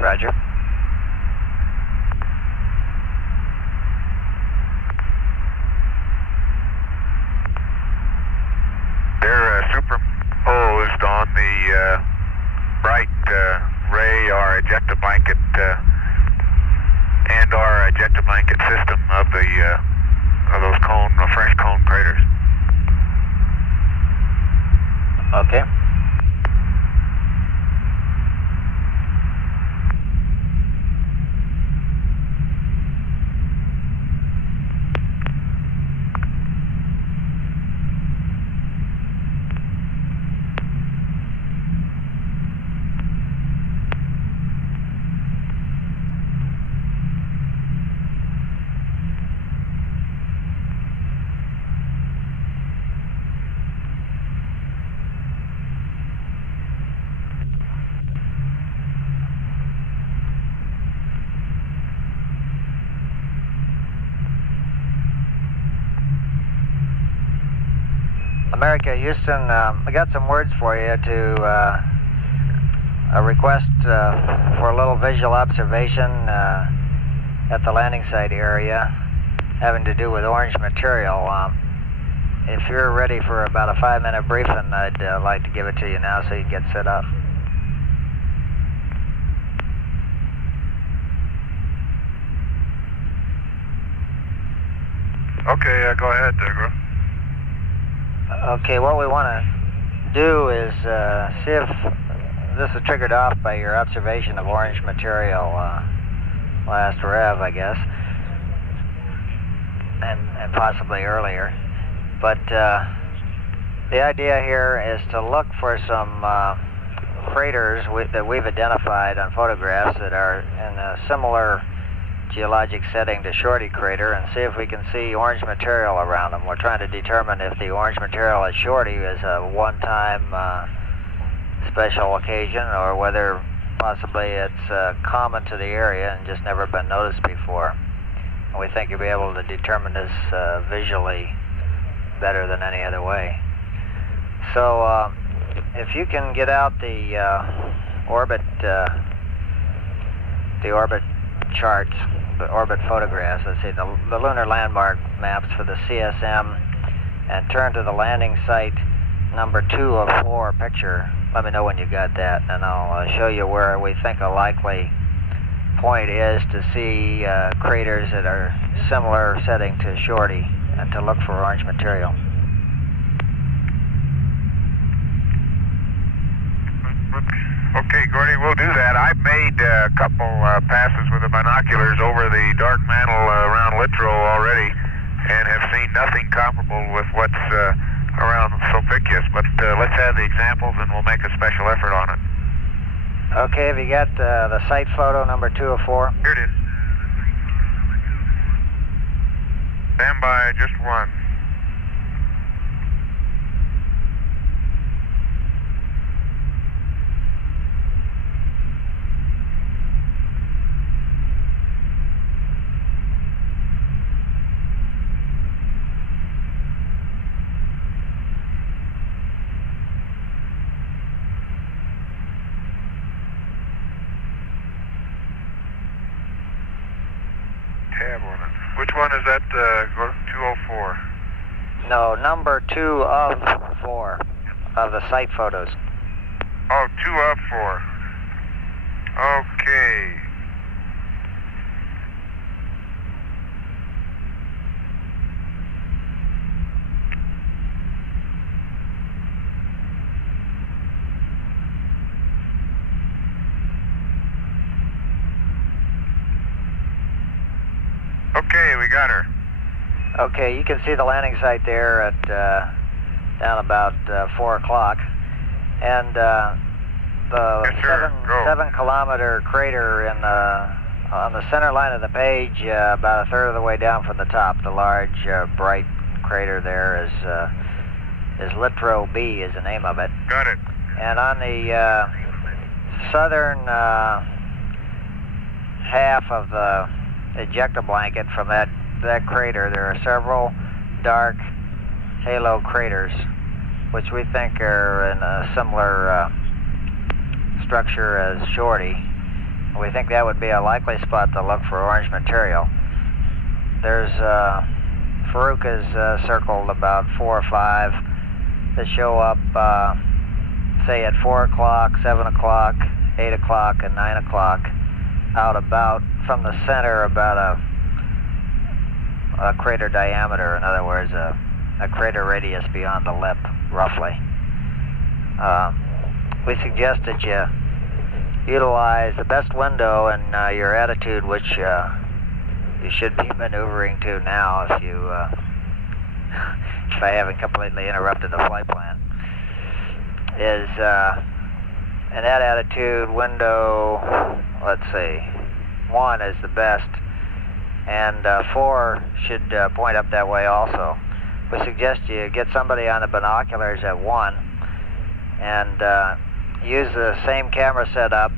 Roger. They're superimposed on the bright ray or ejecta blanket and our ejecta blanket system of the of those fresh cone craters. Okay. America, Houston, I got some words for you to a request for a little visual observation at the landing site area having to do with orange material. If you're ready for about a 5-minute briefing, I'd like to give it to you now so you can get set up. Okay, go ahead, Grove. Okay, what we want to do is see if this is triggered off by your observation of orange material last rev, I guess, and possibly earlier. But the idea here is to look for some craters that we've identified on photographs that are in a similar geologic setting to Shorty crater and see if we can see orange material around them. We're trying to determine if the orange material at Shorty is a one-time special occasion or whether possibly it's common to the area and just never been noticed before. And we think you'll be able to determine this visually better than any other way. So if you can get out the orbit charts, the orbit photographs, let's see, the lunar landmark maps for the CSM, and turn to the landing site number 2 of 4 picture. Let me know when you got that, and I'll show you where we think a likely point is to see craters that are similar setting to Shorty and to look for orange material. Okay, Gordy, we'll do that. I've made a couple passes with the binoculars over the dark mantle around Littrow already and have seen nothing comparable with what's around Sulpicius, but let's have the examples and we'll make a special effort on it. Okay, have you got the site photo number 2 of 4? Here it is. Stand by, just one. Which one is that, 204? No, number 2 of 4 of the site photos. Oh, 2 of 4. Okay. Okay, we got her. Okay, you can see the landing site there at down about 4 o'clock, and the Yes, 7-kilometer crater in on the center line of the page, about a third of the way down from the top. The large bright crater there is Littrow B is the name of it. Got it. And on the southern half of the ejecta blanket from that crater, there are several dark halo craters which we think are in a similar structure as Shorty. We think that would be a likely spot to look for orange material. There's Farouk has circled about 4 or 5 that show up say at 4 o'clock, 7 o'clock, 8 o'clock, and 9 o'clock, out about from the center about a crater diameter, in other words, a crater radius beyond the lip, roughly. We suggest that you utilize the best window in your attitude, which you should be maneuvering to now if you if I haven't completely interrupted the flight plan, is in that attitude window, let's see, 1 is the best, and 4 should point up that way also. We suggest you get somebody on the binoculars at 1 and use the same camera setup,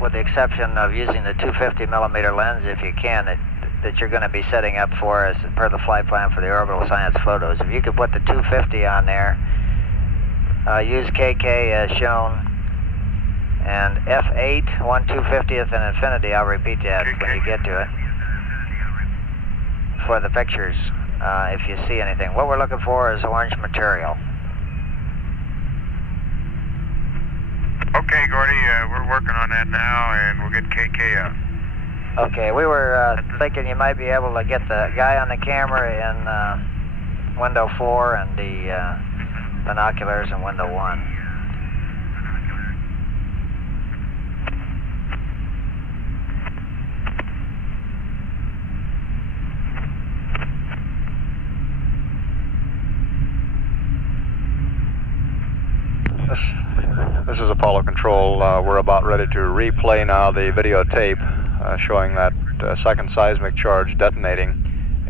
with the exception of using the 250 millimeter lens if you can, that you're going to be setting up for as per the flight plan for the orbital science photos. If you could put the 250 on there, use KK as shown, and F8, 1/250th and infinity, I'll repeat that when you get to it, for the pictures, if you see anything. What we're looking for is orange material. Okay, Gordy, we're working on that now, and we'll get KK out. Okay, we were thinking you might be able to get the guy on the camera in window 4 and the binoculars in window 1. This is Apollo Control. We're about ready to replay now the videotape showing that second seismic charge detonating.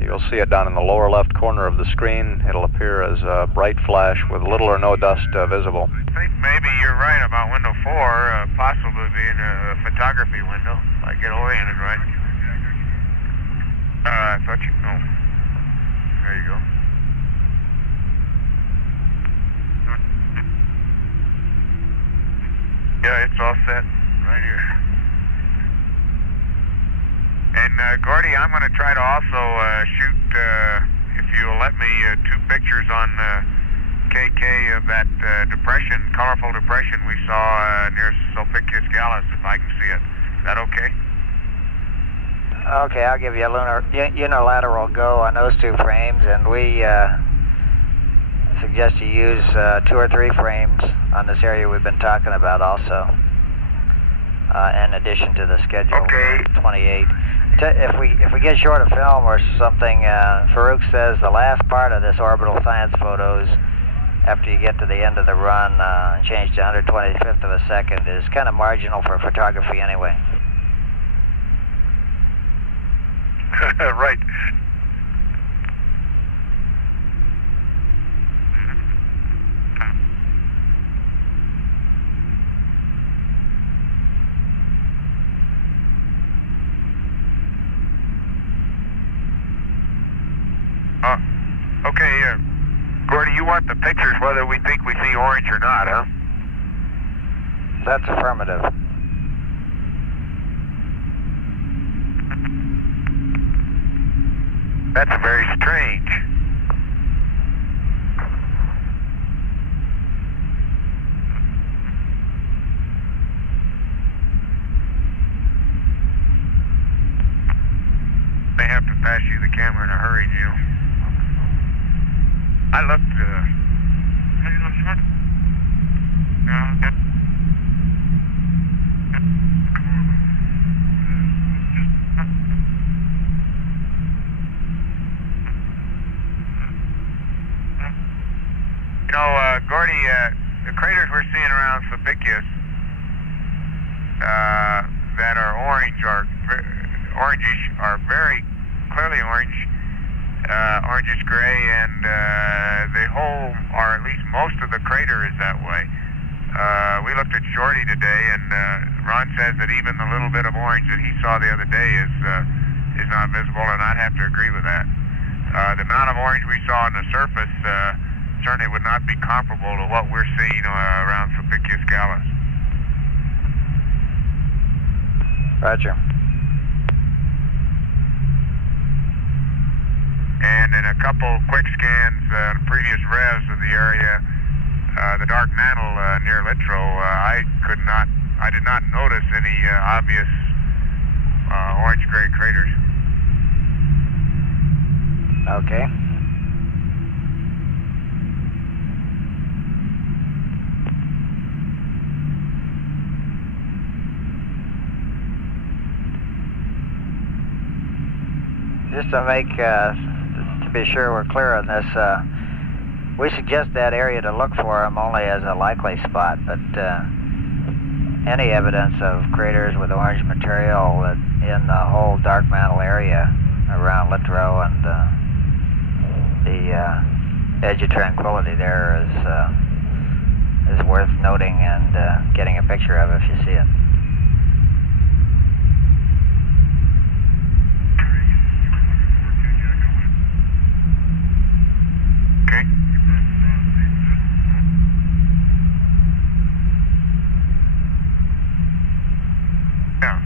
You'll see it down in the lower left corner of the screen. It'll appear as a bright flash with little or no dust visible. I think maybe you're right about window 4, possibly being a photography window, if I get oriented right. I thought you... Oh. There you go. Yeah, it's all set right here. And Gordy, I'm going to try to also shoot, if you'll let me, 2 pictures on KK of that depression, colorful depression we saw near Sulpicius Gallus, if I can see it. Is that okay? Okay, I'll give you a lunar unilateral go on those 2 frames, and we suggest you use 2 or 3 frames on this area we've been talking about also, in addition to the schedule 28. If we get short of film or something, Farouk says the last part of this orbital science photos, after you get to the end of the run, change to 125th of a second, is kind of marginal for photography anyway. Right. Okay, Gordy, you want the pictures whether we think we see orange or not, huh? That's affirmative. That's very strange. They have to pass you the camera in a hurry, Gio. I looked, Gordy, the craters we're seeing around Sulpicius that are orange, orangish, are very clearly orange, orangish gray, and the whole, or at least most of the crater is that way. We looked at Shorty today, and Ron says that even the little bit of orange that he saw the other day is not visible, and I'd have to agree with that. The amount of orange we saw on the surface certainly would not be comparable to what we're seeing around Sulpicius Gallus. Roger. And in a couple quick scans, previous revs of the area, the dark mantle near Littrow, I did not notice any obvious orange-gray craters. Okay. just to make, to be sure we're clear on this, we suggest that area to look for them only as a likely spot, but any evidence of craters with orange material in the whole dark mantle area around Littrow and the edge of tranquility there is worth noting and getting a picture of if you see it. Okay. Yeah.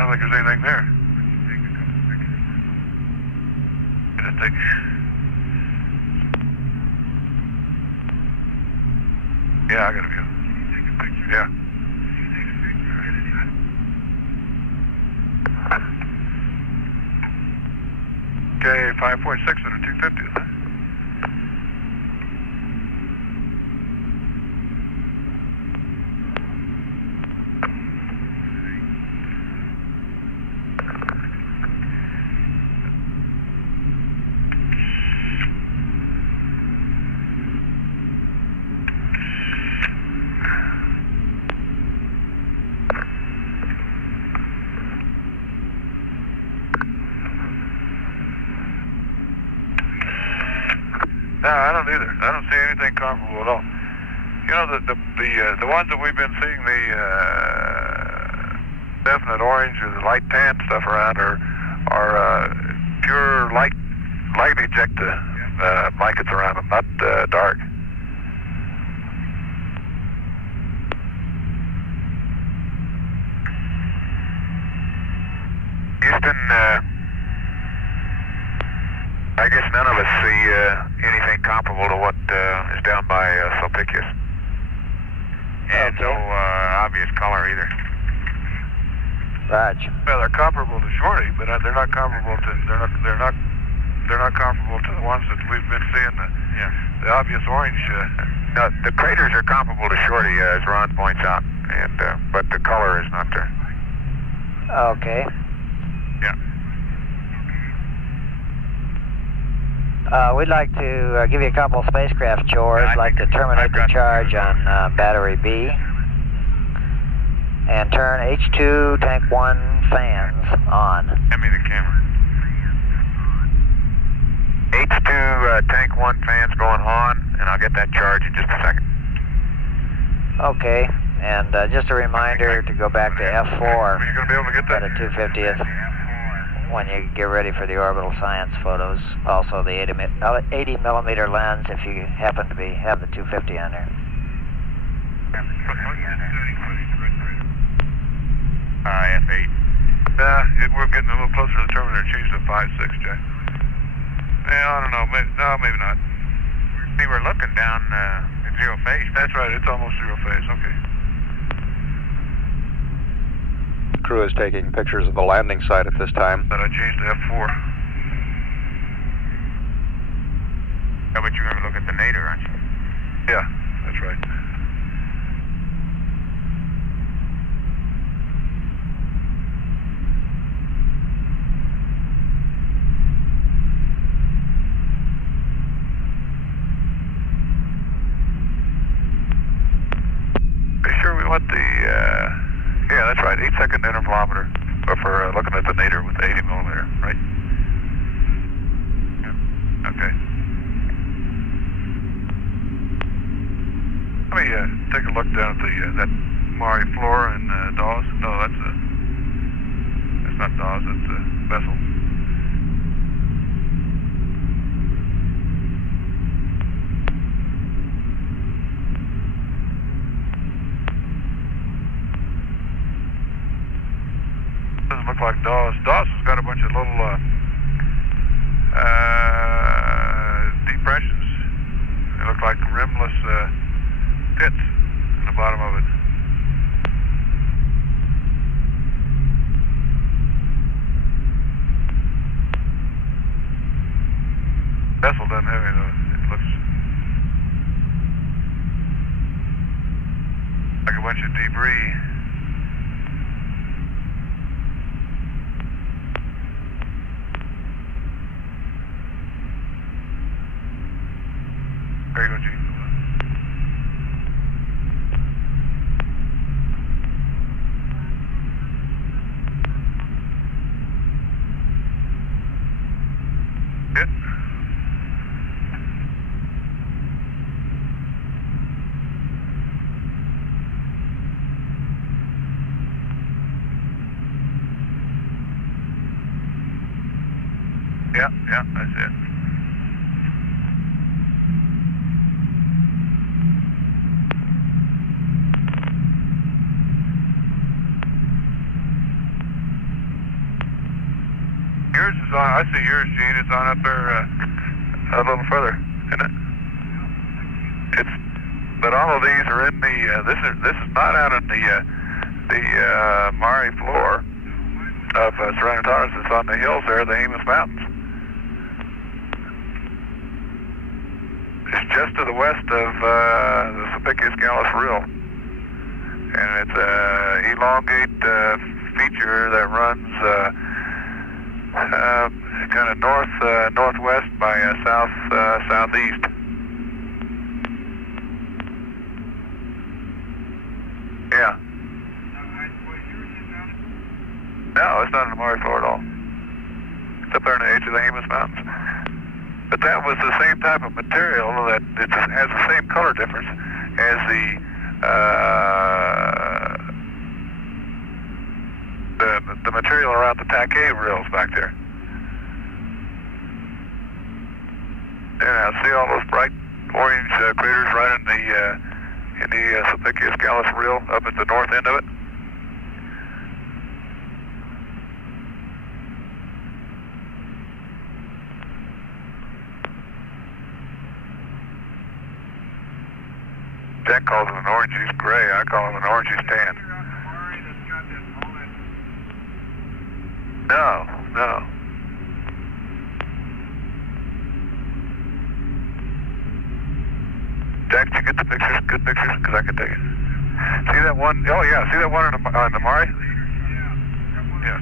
I don't think there's anything there. Just take. Yeah, I got a view. Yeah. Okay, 5.6 at a 250, is it? No, I don't either. I don't see anything comparable at all. You know, the ones that we've been seeing, the definite orange or the light tan stuff around are pure light eject blankets around them, not dark. Houston, I guess none of us see anything comparable to what is down by Sulpicius. And no obvious color either. Raj. Well, they're comparable to Shorty, but they're not comparable to they're not comparable to the ones that we've been seeing. The obvious orange. No, the craters are comparable to Shorty, as Ron points out, and but the color is not there. Okay. Yeah. We'd like to give you a couple spacecraft chores. Yeah, like to terminate the charge on battery B and turn H2 tank 1 fans on. Hand me the camera. H2 tank 1 fans going on, and I'll get that charge in just a second. Okay, and just a reminder to go back to F4 Are you going to be able to get that? at a 250th when you get ready for the orbital science photos. Also the 80 millimeter lens if you happen to have the 250 on there. F8. We're getting a little closer to the terminator. Change to 5.6, Jack. Yeah, I don't know. Maybe not. See, we're looking down at zero phase. That's right. It's almost zero phase. Okay. The crew is taking pictures of the landing site at this time. But I changed to F4. Oh, but you're going to look at the nadir, aren't you? Yeah, that's right. Are you sure we want the, yeah, that's right, 8-second intervalometer for looking at the nadir with the 80 millimeter, right? Yeah. Okay. Let me take a look down at that Mari floor and Dawes. No, that's not Dawes, that's Vessel. Doesn't look like Dawes. Dawes has got a bunch of little depressions. They look like rimless pits in the bottom of it. Vessel doesn't have any of those. It looks like a bunch of debris. There you go, G. Hit. Yeah, that's it. yours is on. I see yours, Gene. It's on up there a little further, isn't it? But all of these are in the. This is not out in the Mare floor of Serenitatis. It's on the hills there, the Jemez Mountains. It's just to the west of the Sulpicius Gallus Rill, and it's a elongate feature that runs kind of northwest by southeast. Yeah. No, it's not in the Mare floor at all. It's up there on the edge of the Jemez Mountains. But that was the same type of material that it has the same color difference as the material around the Taquet rills back there. And I see all those bright orange craters right in the Sulpicius Gallus Rill up at the north end of it. Jack calls it an orangish gray. I call it an orangish tan. No. Jack, did you get the pictures? Good pictures? Because I can take it. See that one? Oh, yeah. See that one on the Mare? Yeah.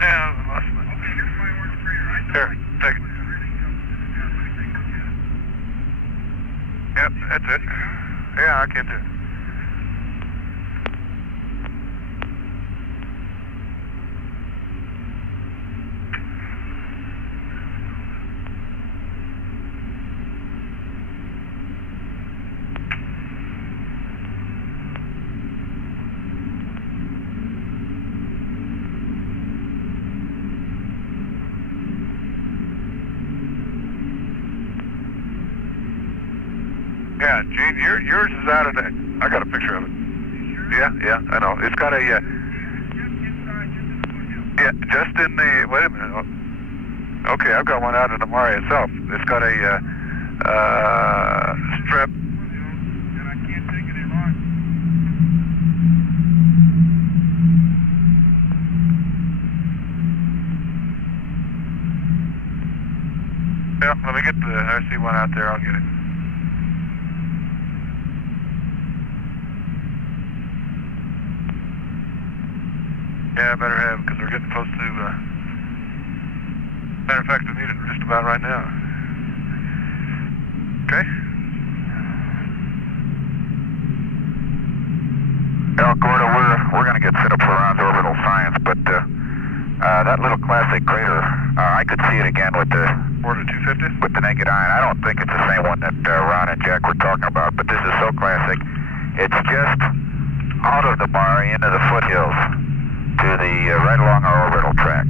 Yeah, I lost it. Here, take it. Yep, that's it. Yeah, I can do it. Yeah, Gene, yours is out of the. I got a picture of it. Yeah, I know. It's got a. Yeah, just in the. Wait a minute. Okay, I've got one out in the Mare itself. It's got a strip. And I can't take it in on. Yeah, let me get the. I see one out there. I'll get it. Yeah, I better have, because we're getting close to, matter of fact, I need it just about right now. Okay? Well, Gordo, we're going to get set up for Ron's orbital science, but that little classic crater, I could see it again with the Order 250? With the naked eye. I don't think it's the same one that Ron and Jack were talking about, but this is so classic. It's just out of the Mare into the foothills to the right along our orbital track.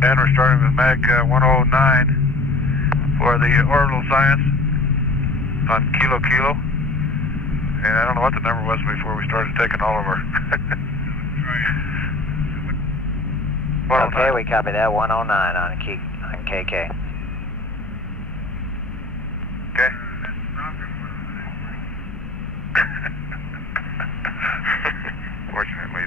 And we're starting with Mag 109 for the orbital science on Kilo. And I don't know what the number was before we started taking all of our... Okay, we copy that. 109 on KK. Okay. Fortunately.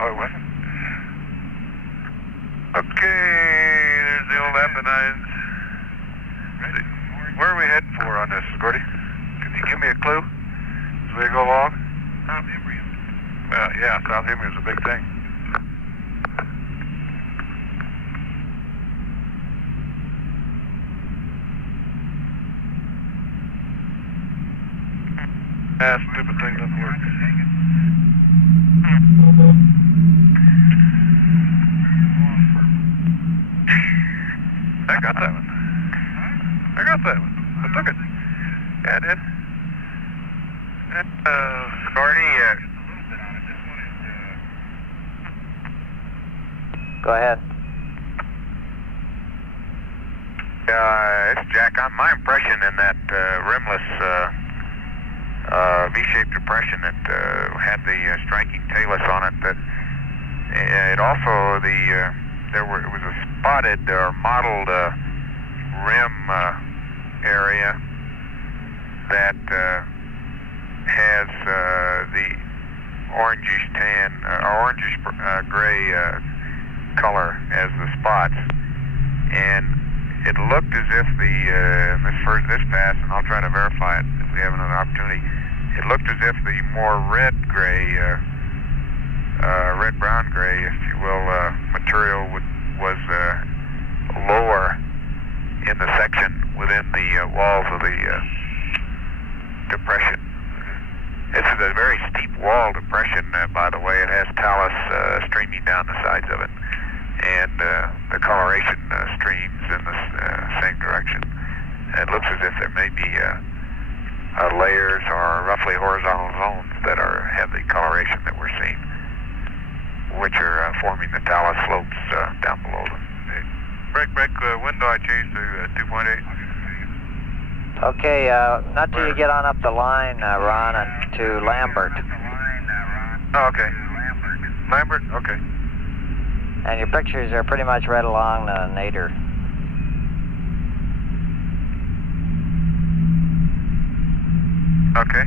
Oh, it wasn't? Okay, there's the old Apennines. Where are we heading for on this, Gordy? Can you give me a clue as we go along? South Imbrium. Well, yeah, South Imbrium's a big thing. Ah, stupid thing doesn't work. I got that one. I took it. Yeah, I did. Gordy, Go ahead. yeah, It's Jack. My impression in that rimless V-shaped depression that had the striking tailless on it, that it also it was a spotted or mottled rim area that has the orangish tan, orangish gray color as the spots, and it looked as if this pass, and I'll try to verify it if we have another opportunity. It looked as if the more red-gray, red-brown-gray, if you will, material was lower in the section within the walls of the depression. This is a very steep wall depression, by the way. It has talus streaming down the sides of it, and the coloration streams in the same direction. It looks as if there may be layers or roughly horizontal zones that have the coloration that we're seeing, which are forming the talus slopes down below them. Brake window I changed to 2.8. Okay, not till you get on up the line, Ron, and to Lambert. Oh, okay. Lambert, okay. And your pictures are pretty much right along the nadir. Okay.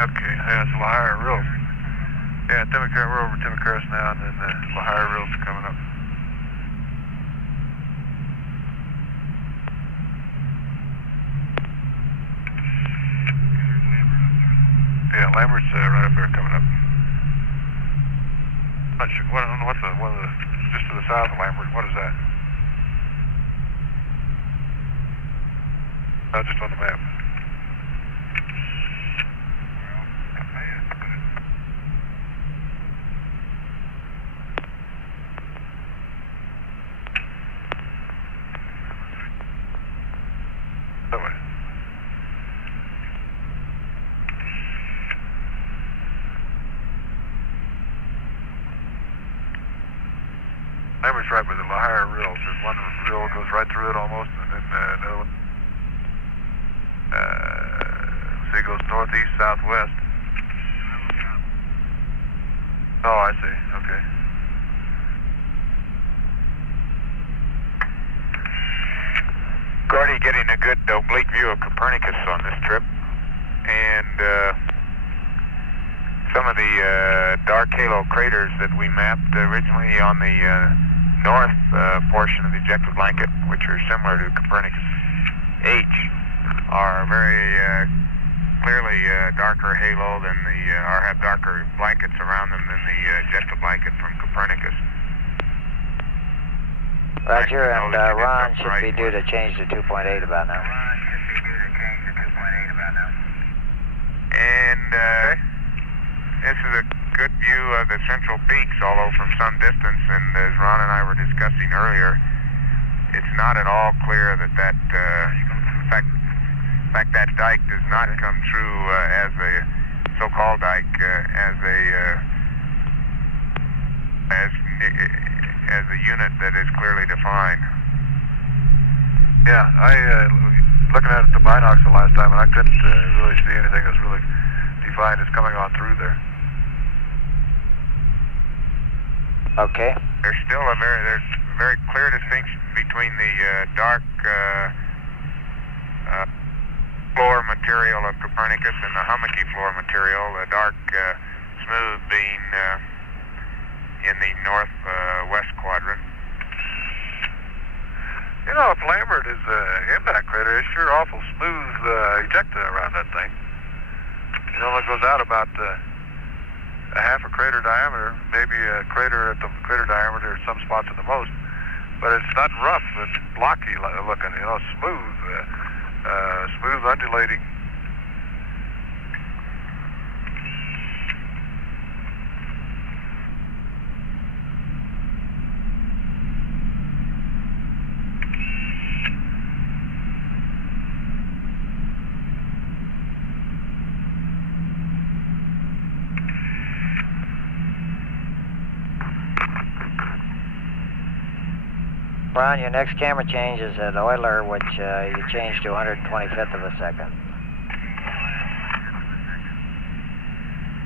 Okay, yeah, it's Lahire Road. Yeah, Democrat Road over Democrat now, and then Lahire Road's coming up. Yeah, Lambert's right up there coming up. Not sure, I don't know what just to the south of Lambert, what is that? Oh, just on the map. That way. Lambert's right by the Lahire Rills. There's one rill goes right through it almost, and then another one. See, goes northeast, southwest. Oh, I see. Okay. Gordy getting a good oblique view of Copernicus on this trip, and some of the dark halo craters that we mapped originally on the north portion of the ejecta blanket, which are similar to Copernicus H, are very clearly darker halo than or have darker blankets around them than the ejecta blanket from Copernicus. Roger, and Ron should be due to change to 2.8 about now. And this is a good view of the central peaks, although from some distance, and as Ron and I were discussing earlier, it's not at all clear that in fact, that dike does not come through as a so-called dike, as a unit that is clearly defined. Yeah, looking at it the binocs the last time, and I couldn't really see anything that's really defined as coming on through there. Okay. There's still there's very clear distinction between the dark floor material of Copernicus and the hummocky floor material, the dark smooth being in the northwest quadrant. You know, if Lambert is impact crater, it's sure awful smooth ejecta around that thing. It only goes out about a half a crater diameter, maybe a crater at the crater diameter at some spots at the most, but it's not rough and blocky looking, you know, smooth, smooth undulating. Ron, your next camera change is at Euler, which you changed to 125th of a second.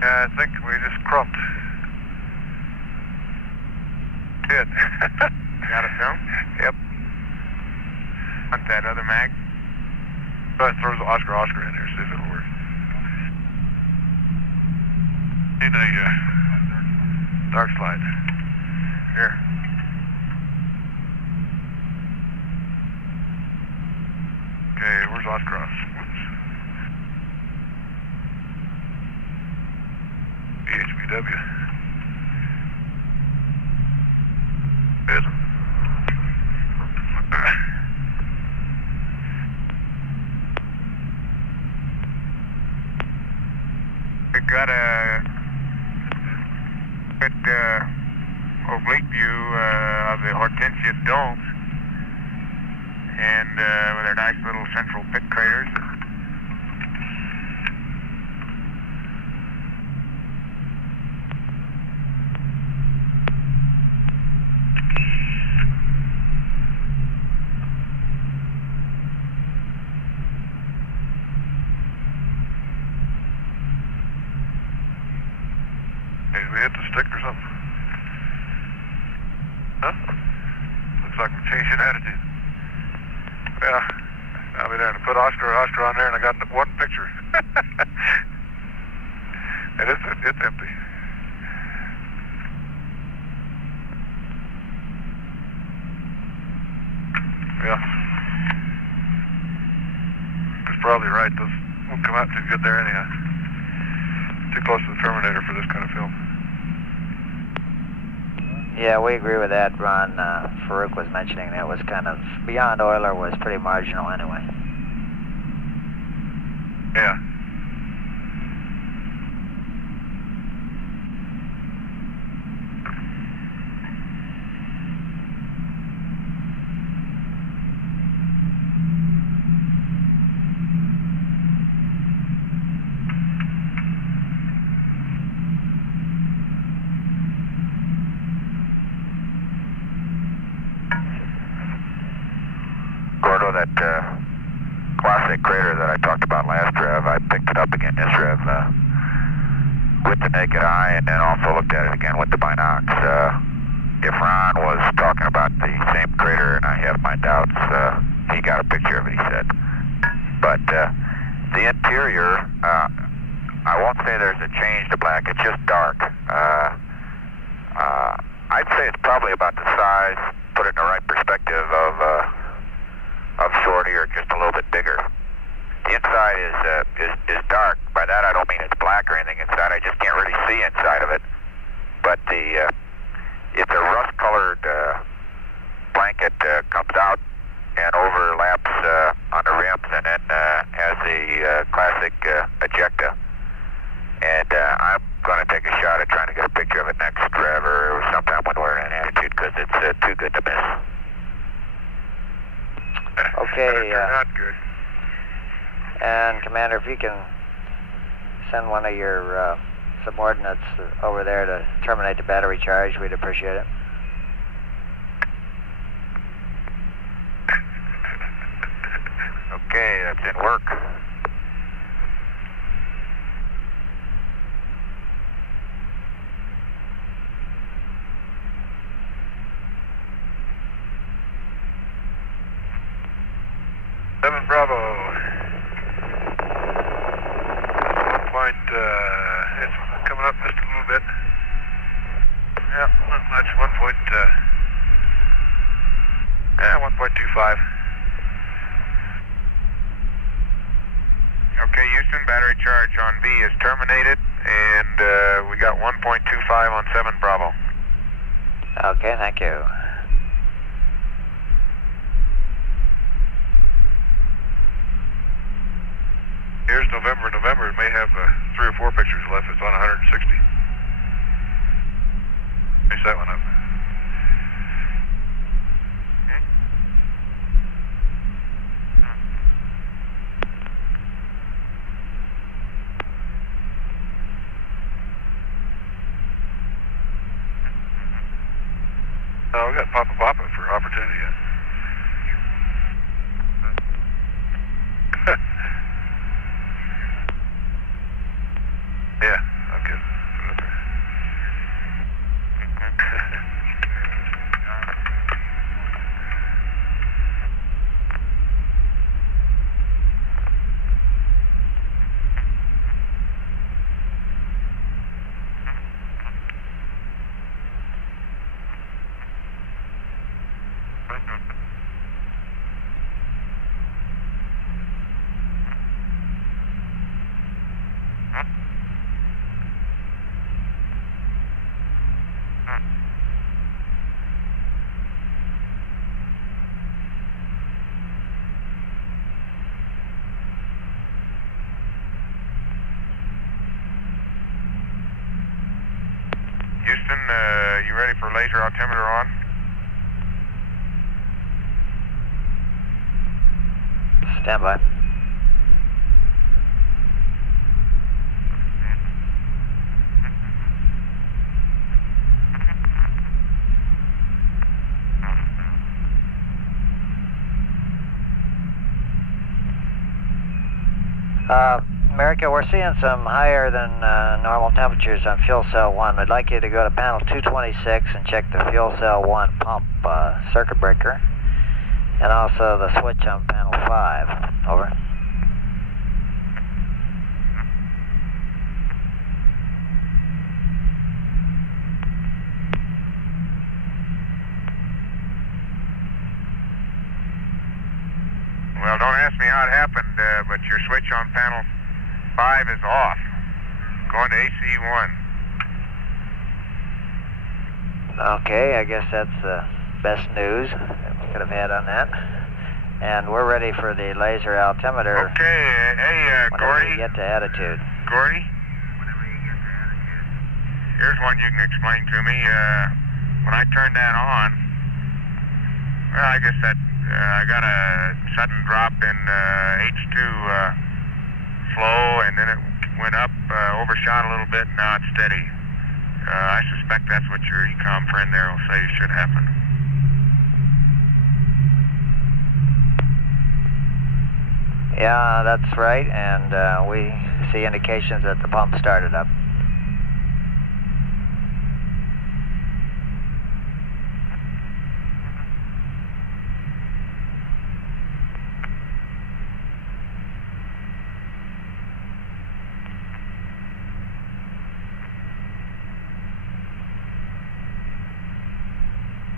Yeah, I think we just crumped. Did. Got a film? Yep. Want that other mag? Throws Oscar in there, see if it'll work. Need a dark slide. Here. Okay, where's Oscar? Whoops. BHBW. Good. We got a good oblique view of the Hortensia domes, and with their nice little central pit craters. Did we hit the stick or something? Huh? Looks like we're changing attitude. Yeah, I'll be there to put Oscar on there, and I got one picture. And it's empty. Yeah. He's probably right. Those won't come out too good there anyhow. Too close to the terminator for this kind of film. Yeah, we agree with that. Ron Farouk was mentioning that was kind of beyond Euler, was pretty marginal anyway. Yeah. Gordo, that classic crater that I talked it up again, this rev, with the naked eye, and then also looked at it again with the binocs. If Ron was talking about the same crater, and I have my doubts, he got a picture of it, he said. But the interior, I won't say there's a change to black, it's just dark. I'd say it's probably about the size, put it in the right perspective, of Shorty, or just a little bit bigger. The inside is dark. By that I don't mean it's black or anything inside. I just can't really see inside of it. But it's a rust-colored blanket comes out and overlaps on the rims, and then has the classic ejecta. And I'm going to take a shot at trying to get a picture of it next rev, or sometime when we're in attitude, because it's too good to miss. Okay. Not good. And Commander, if you can send one of your subordinates over there to terminate the battery charge, we'd appreciate it. Okay, that's in work. Bravo. It's coming up just a little bit. Yeah, not much. 1.25. Okay, Houston, battery charge on V is terminated, and we got 1.25 on 7 Bravo. Okay, thank you. Here's November. It may have 3 or 4 pictures left. It's on 160. Finish that one up. Oh, we got Papa for opportunity. Yeah, okay. Houston, you ready for laser altimeter on? Stand by. America, we're seeing some higher than normal temperatures on fuel cell 1. I'd like you to go to panel 226 and check the fuel cell 1 pump circuit breaker, and also the switch on panel 5. Over. Well, don't ask me how it happened, but your switch on panel 5 is off. Going to AC1. Okay, I guess that's the best news that we could have had on that. And we're ready for the laser altimeter. Okay, hey, whenever Gordy. you get to attitude. Gordy? Here's one you can explain to me. When I turned that on, well, I guess that I got a sudden drop in H2 flow, and then it went up, overshot a little bit, and now it's steady. I suspect that's what your ecom friend there will say should happen. Yeah, that's right, and we see indications that the pump started up.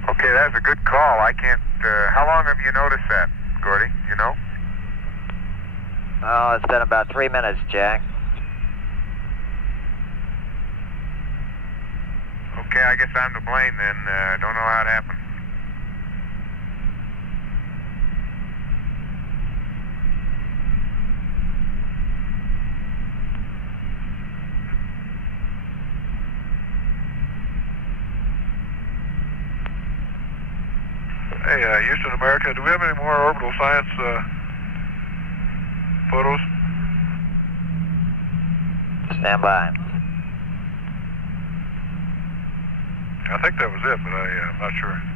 Okay, that's a good call. I can't, how long have you noticed that, Gordy? You know? Oh, it's been about 3 minutes, Jack. Okay, I guess I'm to blame then. Don't know how it happened. Hey, Houston, America, do we have any more orbital science photos? Stand by. I think that was it, but I'm not sure.